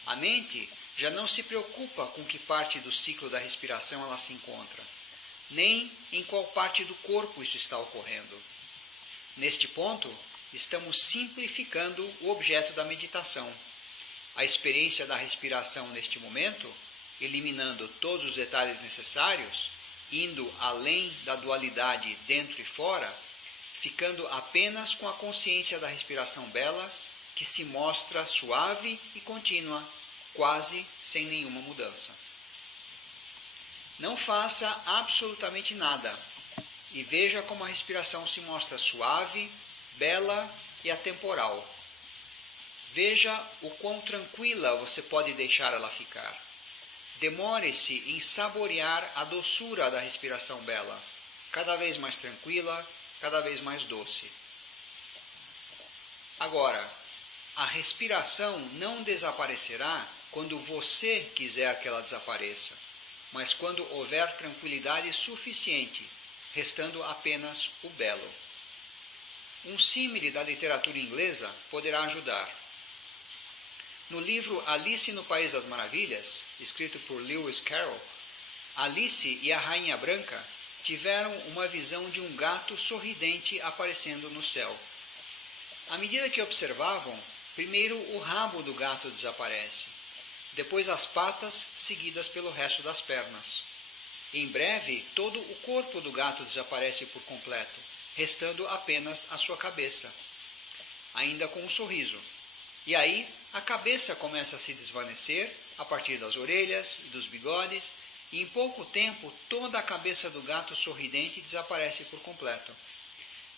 A mente já não se preocupa com que parte do ciclo da respiração ela se encontra, nem em qual parte do corpo isso está ocorrendo. Neste ponto, estamos simplificando o objeto da meditação. A experiência da respiração neste momento, eliminando todos os detalhes necessários, indo além da dualidade dentro e fora, ficando apenas com a consciência da respiração bela, que se mostra suave e contínua, quase sem nenhuma mudança. Não faça absolutamente nada e veja como a respiração se mostra suave, bela e atemporal. Veja o quão tranquila você pode deixar ela ficar. Demore-se em saborear a doçura da respiração bela, cada vez mais tranquila, cada vez mais doce. Agora, a respiração não desaparecerá quando você quiser que ela desapareça, mas quando houver tranquilidade suficiente, restando apenas o belo. Um símile da literatura inglesa poderá ajudar. No livro Alice no País das Maravilhas, escrito por Lewis Carroll, Alice e a Rainha Branca tiveram uma visão de um gato sorridente aparecendo no céu. À medida que observavam, primeiro o rabo do gato desaparece, depois as patas, seguidas pelo resto das pernas. Em breve, todo o corpo do gato desaparece por completo, restando apenas a sua cabeça, ainda com um sorriso. E aí, a cabeça começa a se desvanecer a partir das orelhas e dos bigodes, e em pouco tempo toda a cabeça do gato sorridente desaparece por completo,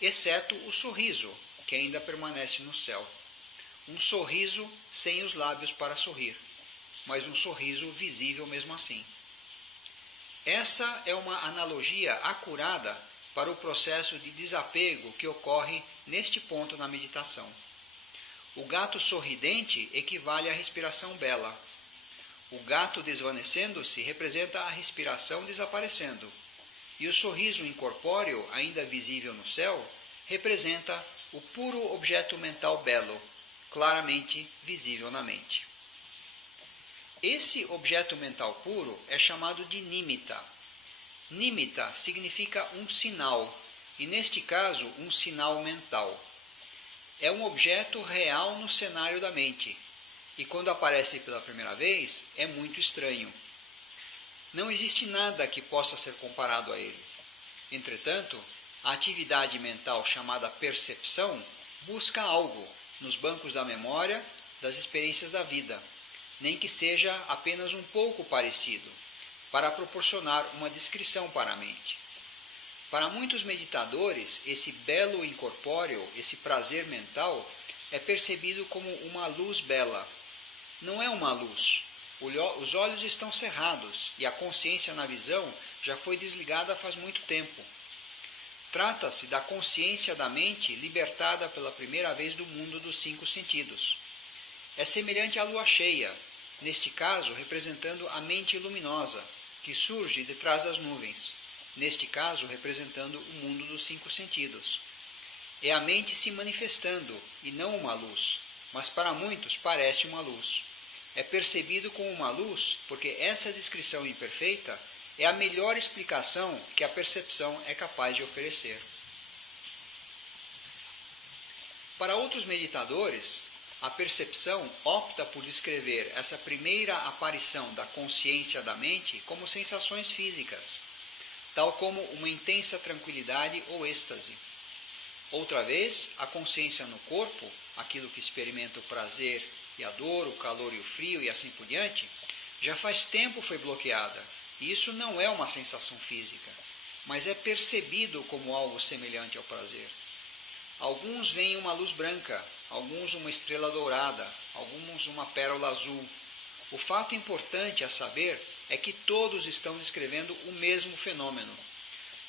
exceto o sorriso, que ainda permanece no céu. Um sorriso sem os lábios para sorrir, mas um sorriso visível mesmo assim. Essa é uma analogia acurada para o processo de desapego que ocorre neste ponto na meditação. O gato sorridente equivale à respiração bela. O gato desvanecendo-se representa a respiração desaparecendo. E o sorriso incorpóreo, ainda visível no céu, representa o puro objeto mental belo, claramente visível na mente. Esse objeto mental puro é chamado de nimitta. Nimitta significa um sinal, e neste caso um sinal mental. É um objeto real no cenário da mente, e quando aparece pela primeira vez, é muito estranho. Não existe nada que possa ser comparado a ele. Entretanto, a atividade mental chamada percepção busca algo nos bancos da memória das experiências da vida, nem que seja apenas um pouco parecido, para proporcionar uma descrição para a mente. Para muitos meditadores, esse belo incorpóreo, esse prazer mental, é percebido como uma luz bela. Não é uma luz. Os olhos estão cerrados e a consciência na visão já foi desligada faz muito tempo. Trata-se da consciência da mente libertada pela primeira vez do mundo dos 5 sentidos. É semelhante à lua cheia, neste caso representando a mente luminosa, que surge detrás das nuvens, neste caso representando o mundo dos 5 sentidos. É a mente se manifestando e não uma luz, mas para muitos parece uma luz. É percebido como uma luz porque essa descrição imperfeita é a melhor explicação que a percepção é capaz de oferecer. Para outros meditadores, a percepção opta por descrever essa primeira aparição da consciência da mente como sensações físicas, tal como uma intensa tranquilidade ou êxtase. Outra vez, a consciência no corpo, aquilo que experimenta o prazer e a dor, o calor e o frio e assim por diante, já faz tempo foi bloqueada. E isso não é uma sensação física, mas é percebido como algo semelhante ao prazer. Alguns veem uma luz branca, alguns uma estrela dourada, alguns uma pérola azul. O fato importante a saber é que todos estão descrevendo o mesmo fenômeno.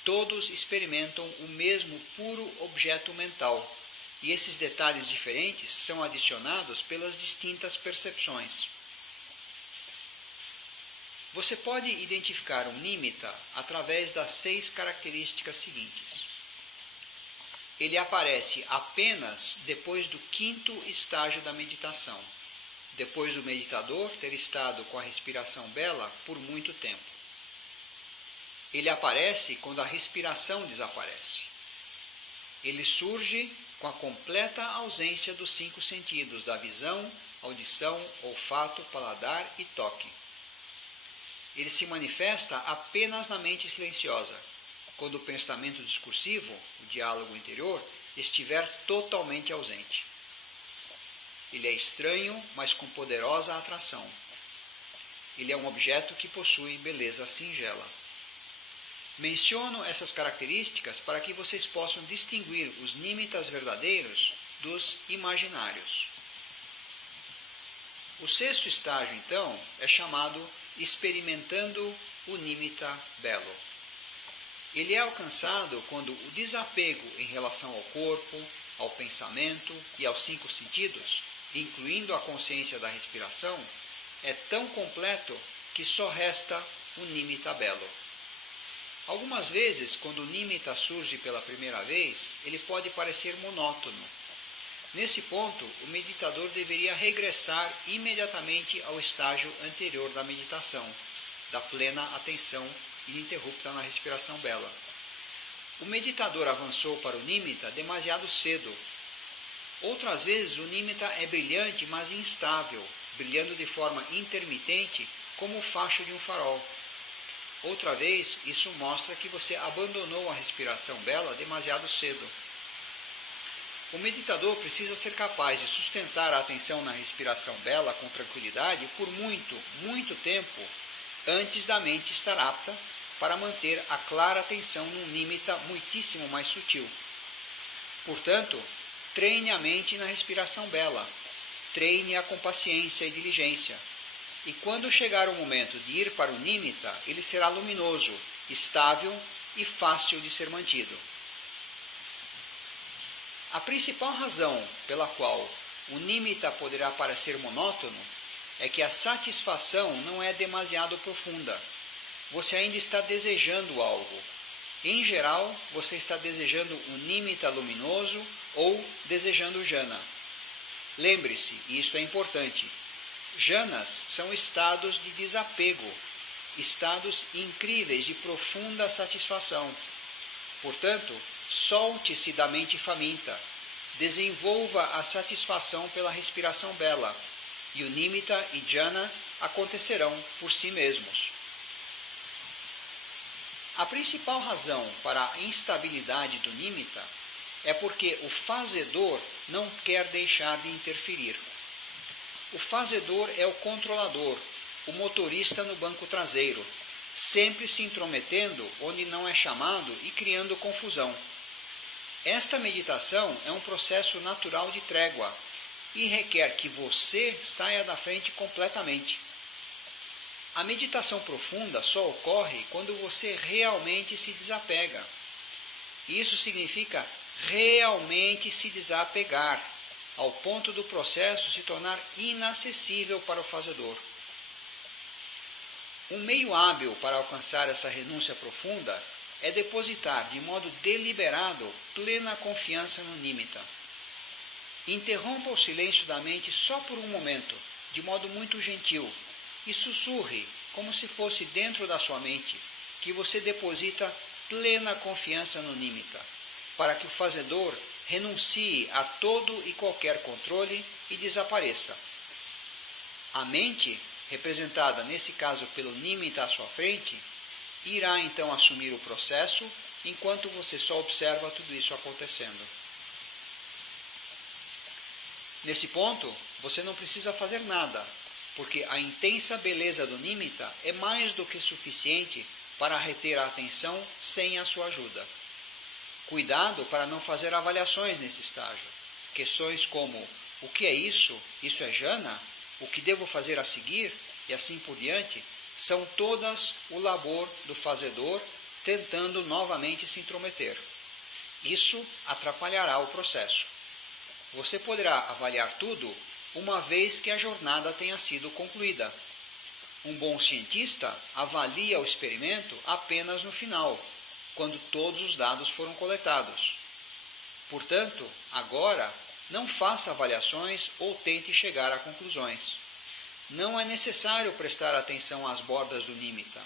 Todos experimentam o mesmo puro objeto mental, e esses detalhes diferentes são adicionados pelas distintas percepções. Você pode identificar um nímita através das 6 características seguintes. Ele aparece apenas depois do 5º estágio da meditação, depois do meditador ter estado com a respiração bela por muito tempo. Ele aparece quando a respiração desaparece. Ele surge com a completa ausência dos 5 sentidos, da visão, audição, olfato, paladar e toque. Ele se manifesta apenas na mente silenciosa, quando o pensamento discursivo, o diálogo interior, estiver totalmente ausente. Ele é estranho, mas com poderosa atração. Ele é um objeto que possui beleza singela. Menciono essas características para que vocês possam distinguir os nímitas verdadeiros dos imaginários. O 6º estágio, então, é chamado experimentando o nímita belo. Ele é alcançado quando o desapego em relação ao corpo, ao pensamento e aos 5 sentidos, incluindo a consciência da respiração, é tão completo que só resta o nímita belo. Algumas vezes, quando o nímita surge pela primeira vez, ele pode parecer monótono. Nesse ponto, o meditador deveria regressar imediatamente ao estágio anterior da meditação, da plena atenção ininterrupta na respiração bela. O meditador avançou para o nímita demasiado cedo. Outras vezes, o nímita é brilhante, mas instável, brilhando de forma intermitente, como o facho de um farol. Outra vez, isso mostra que você abandonou a respiração bela demasiado cedo. O meditador precisa ser capaz de sustentar a atenção na respiração bela com tranquilidade por muito tempo antes da mente estar apta para manter a clara atenção num nímita muitíssimo mais sutil. Portanto, treine a mente na respiração bela, treine-a com paciência e diligência. E quando chegar o momento de ir para o nímita, ele será luminoso, estável e fácil de ser mantido. A principal razão pela qual o nímita poderá parecer monótono é que a satisfação não é demasiado profunda. Você ainda está desejando algo. Em geral, você está desejando um nímita luminoso ou desejando jhana. Lembre-se, e isto é importante, jhanas são estados de desapego, estados incríveis de profunda satisfação. Portanto, solte-se da mente faminta, desenvolva a satisfação pela respiração bela, e o nímita e jhana acontecerão por si mesmos. A principal razão para a instabilidade do nímita é porque o fazedor não quer deixar de interferir. O fazedor é o controlador, o motorista no banco traseiro, sempre se intrometendo onde não é chamado e criando confusão. Esta meditação é um processo natural de trégua e requer que você saia da frente completamente. A meditação profunda só ocorre quando você realmente se desapega. Isso significa realmente se desapegar, ao ponto do processo se tornar inacessível para o fazedor. Um meio hábil para alcançar essa renúncia profunda é depositar de modo deliberado plena confiança no nímita. Interrompa o silêncio da mente só por um momento, de modo muito gentil, e sussurre, como se fosse dentro da sua mente, que você deposita plena confiança no nímita, para que o fazedor renuncie a todo e qualquer controle e desapareça. A mente, representada nesse caso pelo nímita à sua frente, irá então assumir o processo, enquanto você só observa tudo isso acontecendo. Nesse ponto, você não precisa fazer nada, porque a intensa beleza do nímita é mais do que suficiente para reter a atenção sem a sua ajuda. Cuidado para não fazer avaliações nesse estágio. Questões como: o que é isso? Isso é jhana? O que devo fazer a seguir? E assim por diante, são todas o labor do fazedor tentando novamente se intrometer. Isso atrapalhará o processo. Você poderá avaliar tudo uma vez que a jornada tenha sido concluída. Um bom cientista avalia o experimento apenas no final, quando todos os dados foram coletados. Portanto, agora, não faça avaliações ou tente chegar a conclusões. Não é necessário prestar atenção às bordas do nímita.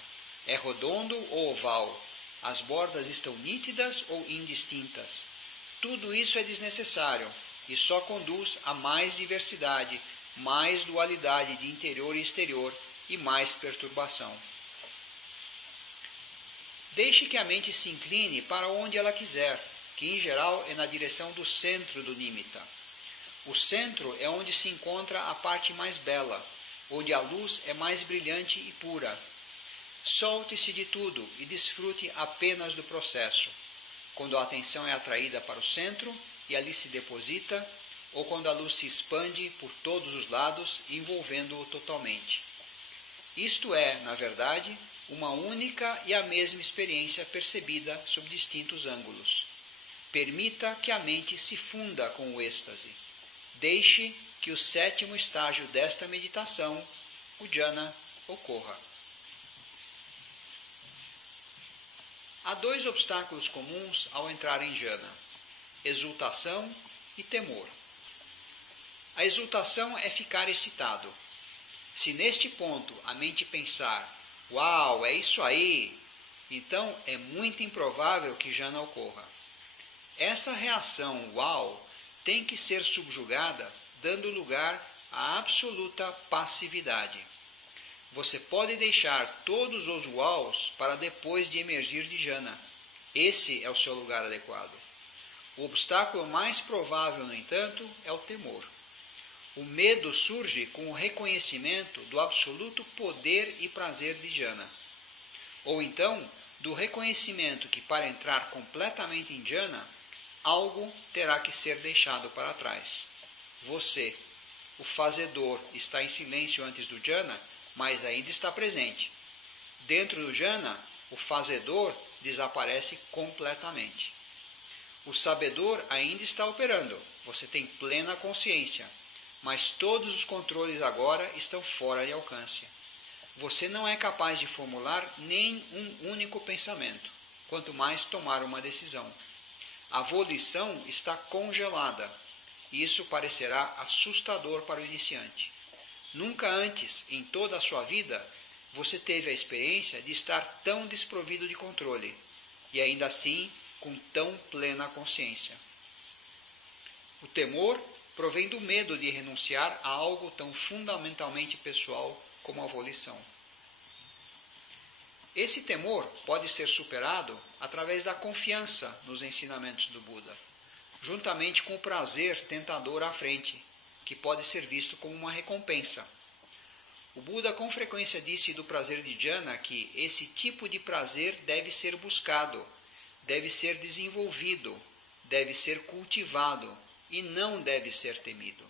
É redondo ou oval? As bordas estão nítidas ou indistintas? Tudo isso é desnecessário e só conduz a mais diversidade, mais dualidade de interior e exterior e mais perturbação. Deixe que a mente se incline para onde ela quiser, que em geral é na direção do centro do nímita. O centro é onde se encontra a parte mais bela, onde a luz é mais brilhante e pura. Solte-se de tudo e desfrute apenas do processo. Quando a atenção é atraída para o centro e ali se deposita, ou quando a luz se expande por todos os lados, envolvendo-o totalmente. Isto é, na verdade, uma única e a mesma experiência percebida sob distintos ângulos. Permita que a mente se funda com o êxtase. Deixe que o sétimo estágio desta meditação, o jhana, ocorra. Há dois obstáculos comuns ao entrar em jhana: exultação e temor. A exultação é ficar excitado. Se neste ponto a mente pensar: uau, é isso aí, então é muito improvável que jhana ocorra. Essa reação uau tem que ser subjugada, dando lugar à absoluta passividade. Você pode deixar todos os uaus para depois de emergir de jhana. Esse é o seu lugar adequado. O obstáculo mais provável, no entanto, é o temor. O medo surge com o reconhecimento do absoluto poder e prazer de jhana. Ou então, do reconhecimento que para entrar completamente em jhana, algo terá que ser deixado para trás. Você, o fazedor, está em silêncio antes do jhana, mas ainda está presente. Dentro do jhana, o fazedor desaparece completamente. O sabedor ainda está operando, você tem plena consciência, mas todos os controles agora estão fora de alcance. Você não é capaz de formular nem um único pensamento, quanto mais tomar uma decisão. A volição está congelada, e isso parecerá assustador para o iniciante. Nunca antes, em toda a sua vida, você teve a experiência de estar tão desprovido de controle, e ainda assim com tão plena consciência. O temor provém do medo de renunciar a algo tão fundamentalmente pessoal como a volição. Esse temor pode ser superado através da confiança nos ensinamentos do Buda, juntamente com o prazer tentador à frente, que pode ser visto como uma recompensa. O Buda com frequência disse do prazer de jhana que esse tipo de prazer deve ser buscado, deve ser desenvolvido, deve ser cultivado e não deve ser temido.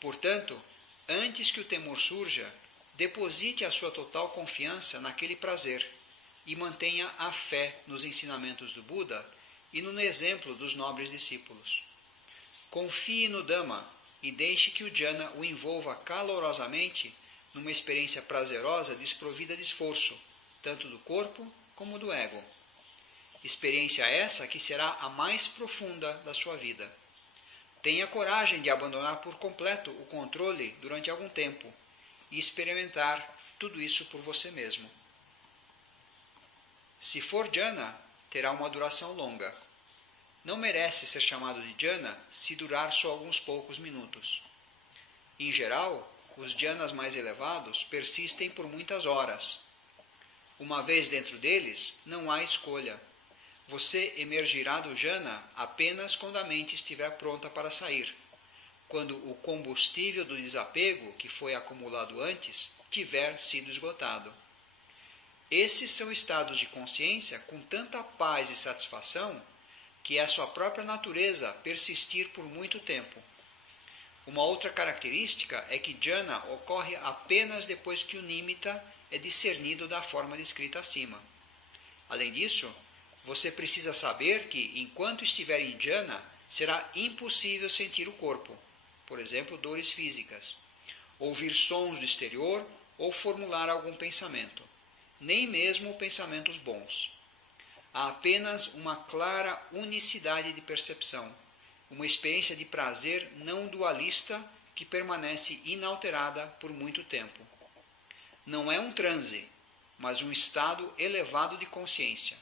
Portanto, antes que o temor surja, deposite a sua total confiança naquele prazer e mantenha a fé nos ensinamentos do Buda e no exemplo dos nobres discípulos. Confie no Dhamma e deixe que o jhana o envolva calorosamente numa experiência prazerosa desprovida de esforço, tanto do corpo como do ego. Experiência essa que será a mais profunda da sua vida. Tenha coragem de abandonar por completo o controle durante algum tempo e experimentar tudo isso por você mesmo. Se for jhana, terá uma duração longa. Não merece ser chamado de jhana se durar só alguns poucos minutos. Em geral, os jhanas mais elevados persistem por muitas horas. Uma vez dentro deles, não há escolha. Você emergirá do jhana apenas quando a mente estiver pronta para sair, quando o combustível do desapego que foi acumulado antes tiver sido esgotado. Esses são estados de consciência com tanta paz e satisfação que é a sua própria natureza persistir por muito tempo. Uma outra característica é que jhana ocorre apenas depois que o nimitta é discernido da forma descrita acima. Além disso, você precisa saber que, enquanto estiver em jhana, será impossível sentir o corpo, por exemplo, dores físicas, ouvir sons do exterior ou formular algum pensamento, nem mesmo pensamentos bons. Há apenas uma clara unicidade de percepção, uma experiência de prazer não dualista que permanece inalterada por muito tempo. Não é um transe, mas um estado elevado de consciência.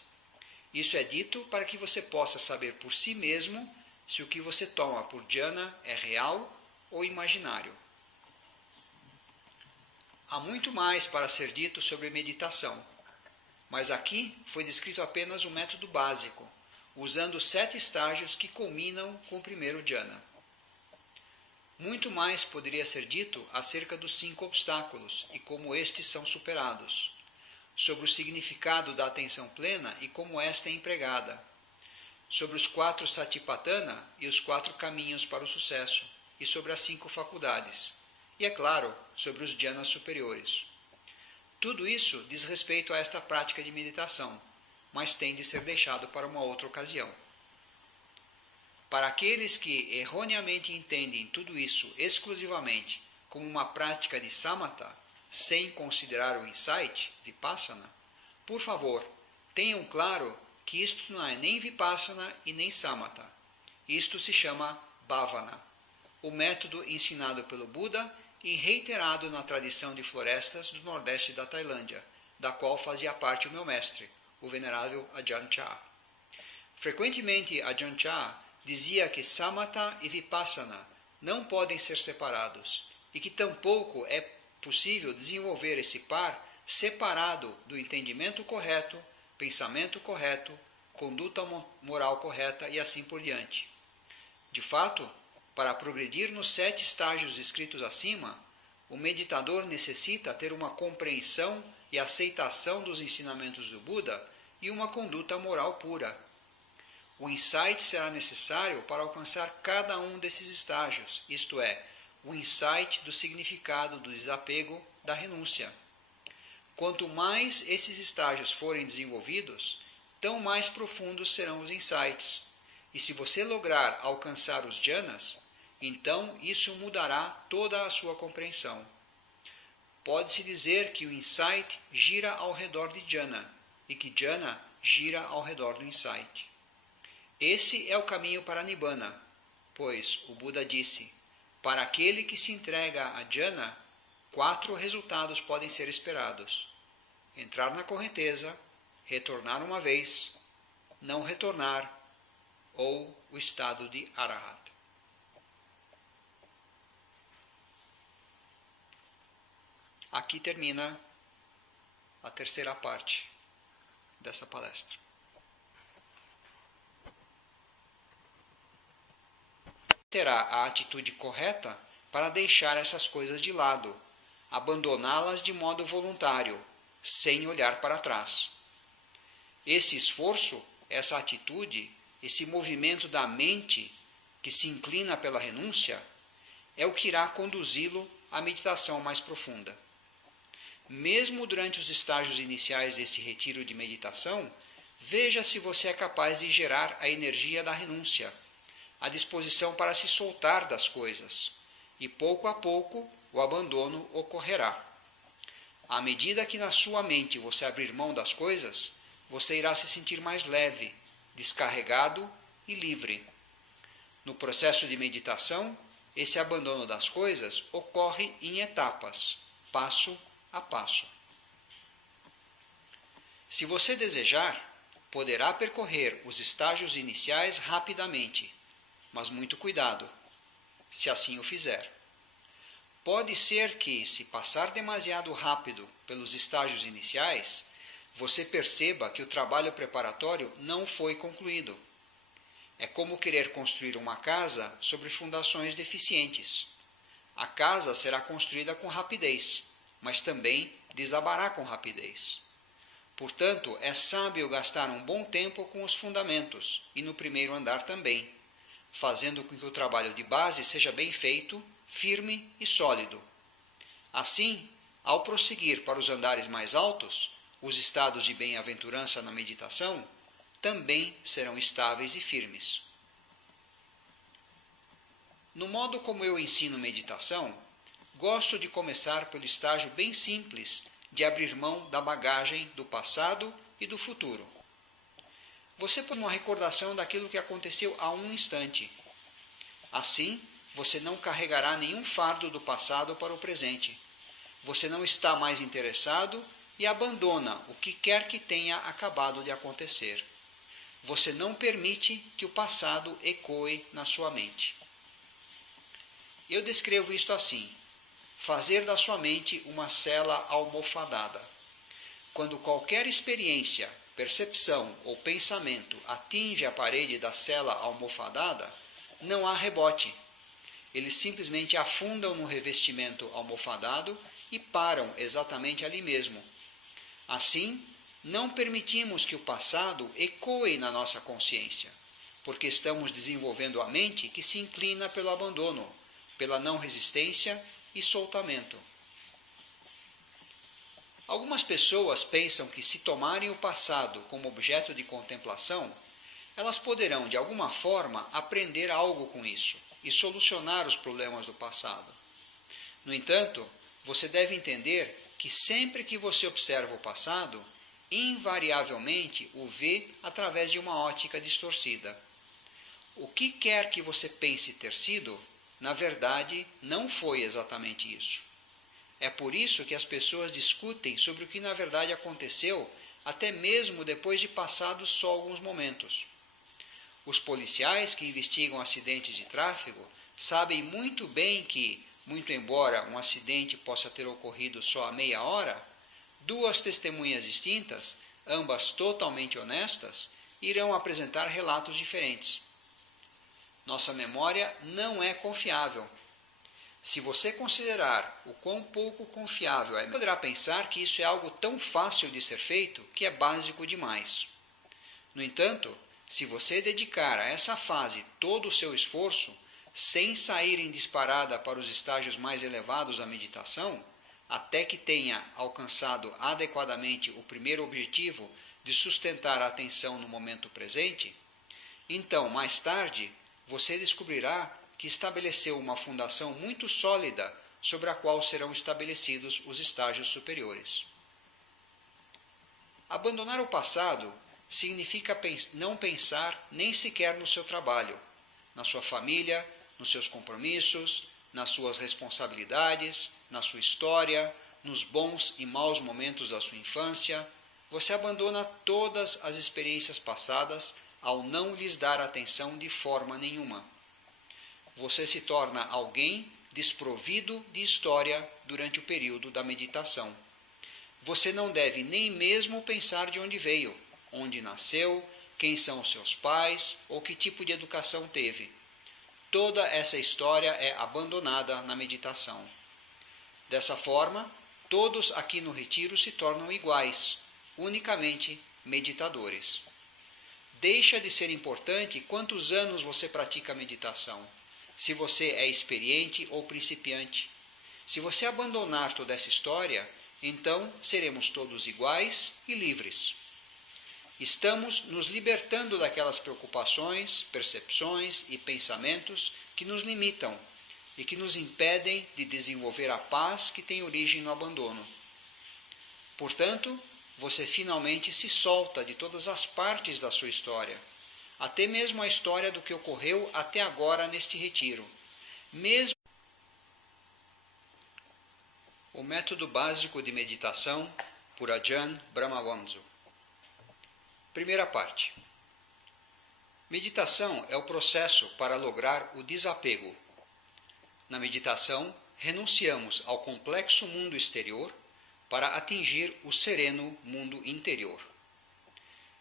Isso é dito para que você possa saber por si mesmo se o que você toma por jhana é real ou imaginário. Há muito mais para ser dito sobre meditação, mas aqui foi descrito apenas o método básico, usando 7 estágios que culminam com o primeiro jhana. Muito mais poderia ser dito acerca dos 5 obstáculos e como estes são superados, sobre o significado da atenção plena e como esta é empregada, sobre os 4 satipatthana e os 4 caminhos para o sucesso, e sobre as 5 faculdades, e, é claro, sobre os jhanas superiores. Tudo isso diz respeito a esta prática de meditação, mas tem de ser deixado para uma outra ocasião. Para aqueles que erroneamente entendem tudo isso exclusivamente como uma prática de samatha, sem considerar o insight, vipassana, por favor, tenham claro que isto não é nem vipassana e nem samatha. Isto se chama bhavana, o método ensinado pelo Buda e reiterado na tradição de florestas do nordeste da Tailândia, da qual fazia parte o meu mestre, o venerável Ajahn Chah. Frequentemente Ajahn Chah dizia que samatha e vipassana não podem ser separados e que tampouco é possível desenvolver esse par separado do entendimento correto, pensamento correto, conduta moral correta e assim por diante. De fato, para progredir nos 7 estágios descritos acima, o meditador necessita ter uma compreensão e aceitação dos ensinamentos do Buda e uma conduta moral pura. O insight será necessário para alcançar cada um desses estágios, isto é, o insight do significado do desapego, da renúncia. Quanto mais esses estágios forem desenvolvidos, tão mais profundos serão os insights. E se você lograr alcançar os jhanas, então isso mudará toda a sua compreensão. Pode-se dizer que o insight gira ao redor de jhana e que jhana gira ao redor do insight. Esse é o caminho para Nibbana, pois o Buda disse: para aquele que se entrega a jhana, 4 resultados podem ser esperados: entrar na correnteza, retornar uma vez, não retornar, ou o estado de Arahata. Aqui termina a terceira parte dessa palestra. Terá a atitude correta para deixar essas coisas de lado, abandoná-las de modo voluntário, sem olhar para trás. Esse esforço, essa atitude, esse movimento da mente que se inclina pela renúncia, é o que irá conduzi-lo à meditação mais profunda. Mesmo durante os estágios iniciais deste retiro de meditação, veja se você é capaz de gerar a energia da renúncia, a disposição para se soltar das coisas, e pouco a pouco o abandono ocorrerá. À medida que na sua mente você abrir mão das coisas, você irá se sentir mais leve, descarregado e livre. No processo de meditação, esse abandono das coisas ocorre em etapas, passo a passo. Se você desejar, poderá percorrer os estágios iniciais rapidamente, mas muito cuidado, se assim o fizer. Pode ser que, se passar demasiado rápido pelos estágios iniciais, você perceba que o trabalho preparatório não foi concluído. É como querer construir uma casa sobre fundações deficientes. A casa será construída com rapidez, mas também desabará com rapidez. Portanto, é sábio gastar um bom tempo com os fundamentos e no primeiro andar também, fazendo com que o trabalho de base seja bem feito, firme e sólido. Assim, ao prosseguir para os andares mais altos, os estados de bem-aventurança na meditação também serão estáveis e firmes. No modo como eu ensino meditação, gosto de começar pelo estágio bem simples de abrir mão da bagagem do passado e do futuro. Você põe uma recordação daquilo que aconteceu há um instante. Assim, você não carregará nenhum fardo do passado para o presente. Você não está mais interessado e abandona o que quer que tenha acabado de acontecer. Você não permite que o passado ecoe na sua mente. Eu descrevo isto assim: fazer da sua mente uma cela almofadada. Quando qualquer experiência, percepção ou pensamento atinge a parede da cela almofadada, não há rebote. Eles simplesmente afundam no revestimento almofadado e param exatamente ali mesmo. Assim, não permitimos que o passado ecoe na nossa consciência, porque estamos desenvolvendo a mente que se inclina pelo abandono, pela não resistência e soltamento. Algumas pessoas pensam que, se tomarem o passado como objeto de contemplação, elas poderão, de alguma forma, aprender algo com isso e solucionar os problemas do passado. No entanto, você deve entender que sempre que você observa o passado, invariavelmente o vê através de uma ótica distorcida. O que quer que você pense ter sido, na verdade, não foi exatamente isso. É por isso que as pessoas discutem sobre o que na verdade aconteceu, até mesmo depois de passados só alguns momentos. Os policiais que investigam acidentes de tráfego sabem muito bem que, muito embora um acidente possa ter ocorrido só há meia hora, duas testemunhas distintas, ambas totalmente honestas, irão apresentar relatos diferentes. Nossa memória não é confiável. Se você considerar o quão pouco confiável é, poderá pensar que isso é algo tão fácil de ser feito que é básico demais. No entanto, se você dedicar a essa fase todo o seu esforço, sem sair em disparada para os estágios mais elevados da meditação, até que tenha alcançado adequadamente o primeiro objetivo de sustentar a atenção no momento presente, então, mais tarde, você descobrirá que estabeleceu uma fundação muito sólida sobre a qual serão estabelecidos os estágios superiores. Abandonar o passado significa não pensar nem sequer no seu trabalho, na sua família, nos seus compromissos, nas suas responsabilidades, na sua história, nos bons e maus momentos da sua infância. Você abandona todas as experiências passadas ao não lhes dar atenção de forma nenhuma. Você se torna alguém desprovido de história durante o período da meditação. Você não deve nem mesmo pensar de onde veio, onde nasceu, quem são os seus pais ou que tipo de educação teve. Toda essa história é abandonada na meditação. Dessa forma, todos aqui no retiro se tornam iguais, unicamente meditadores. Deixa de ser importante quantos anos você pratica meditação, se você é experiente ou principiante. Se você abandonar toda essa história, então seremos todos iguais e livres. Estamos nos libertando daquelas preocupações, percepções e pensamentos que nos limitam e que nos impedem de desenvolver a paz que tem origem no abandono. Portanto, você finalmente se solta de todas as partes da sua história, até mesmo a história do que ocorreu até agora neste retiro. Mesmo o método básico de meditação por Ajahn Brahmavamso. Primeira parte. Meditação é o processo para lograr o desapego. Na meditação, renunciamos ao complexo mundo exterior para atingir o sereno mundo interior.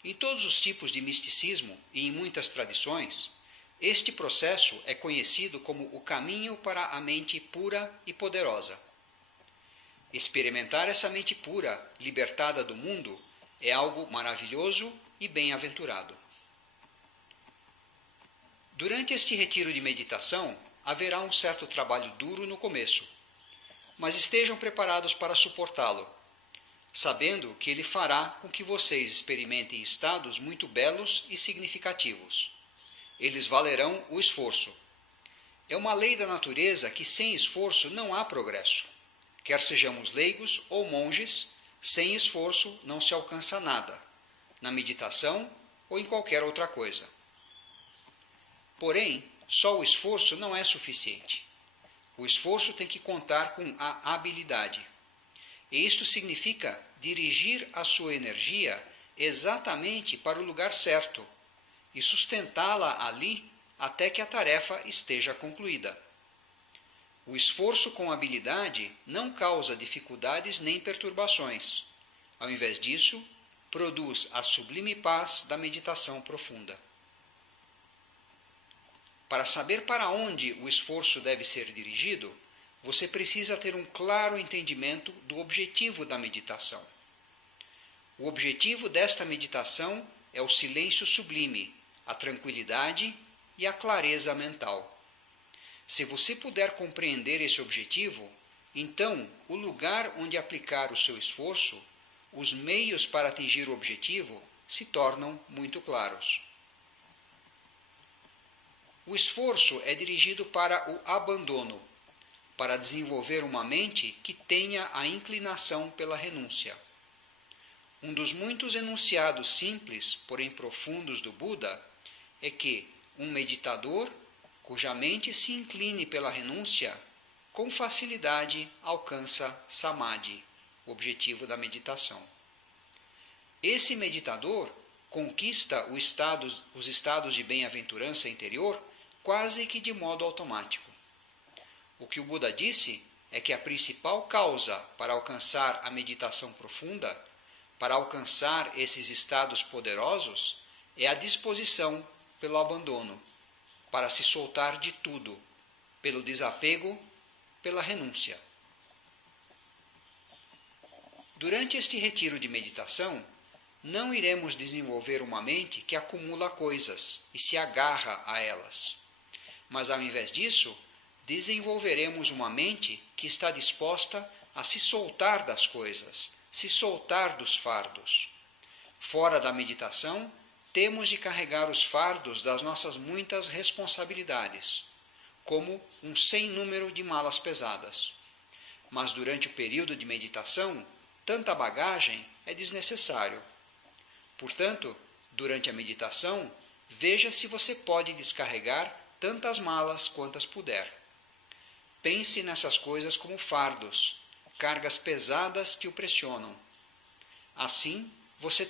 Em todos os tipos de misticismo e em muitas tradições, este processo é conhecido como o caminho para a mente pura e poderosa. Experimentar essa mente pura, libertada do mundo, é algo maravilhoso e bem-aventurado. Durante este retiro de meditação, haverá um certo trabalho duro no começo, mas estejam preparados para suportá-lo, sabendo que ele fará com que vocês experimentem estados muito belos e significativos. Eles valerão o esforço. É uma lei da natureza que sem esforço não há progresso. Quer sejamos leigos ou monges, sem esforço não se alcança nada, na meditação ou em qualquer outra coisa. Porém, só o esforço não é suficiente. O esforço tem que contar com a habilidade. E isto significa dirigir a sua energia exatamente para o lugar certo e sustentá-la ali até que a tarefa esteja concluída. O esforço com habilidade não causa dificuldades nem perturbações. Ao invés disso, produz a sublime paz da meditação profunda. Para saber para onde o esforço deve ser dirigido, você precisa ter um claro entendimento do objetivo da meditação. O objetivo desta meditação é o silêncio sublime, a tranquilidade e a clareza mental. Se você puder compreender esse objetivo, então o lugar onde aplicar o seu esforço, os meios para atingir o objetivo, se tornam muito claros. O esforço é dirigido para o abandono, para desenvolver uma mente que tenha a inclinação pela renúncia. Um dos muitos enunciados simples, porém profundos do Buda, é que um meditador, cuja mente se incline pela renúncia, com facilidade alcança Samadhi, o objetivo da meditação. Esse meditador conquista os estados de bem-aventurança interior quase que de modo automático. O que o Buda disse é que a principal causa para alcançar a meditação profunda, para alcançar esses estados poderosos, é a disposição pelo abandono, para se soltar de tudo, pelo desapego, pela renúncia. Durante este retiro de meditação, não iremos desenvolver uma mente que acumula coisas e se agarra a elas. Mas, ao invés disso, desenvolveremos uma mente que está disposta a se soltar das coisas, se soltar dos fardos. Fora da meditação, temos de carregar os fardos das nossas muitas responsabilidades, como um sem número de malas pesadas. Mas durante o período de meditação, tanta bagagem é desnecessário. Portanto, durante a meditação, veja se você pode descarregar tantas malas quantas puder. Pense nessas coisas como fardos, cargas pesadas que o pressionam. Assim, você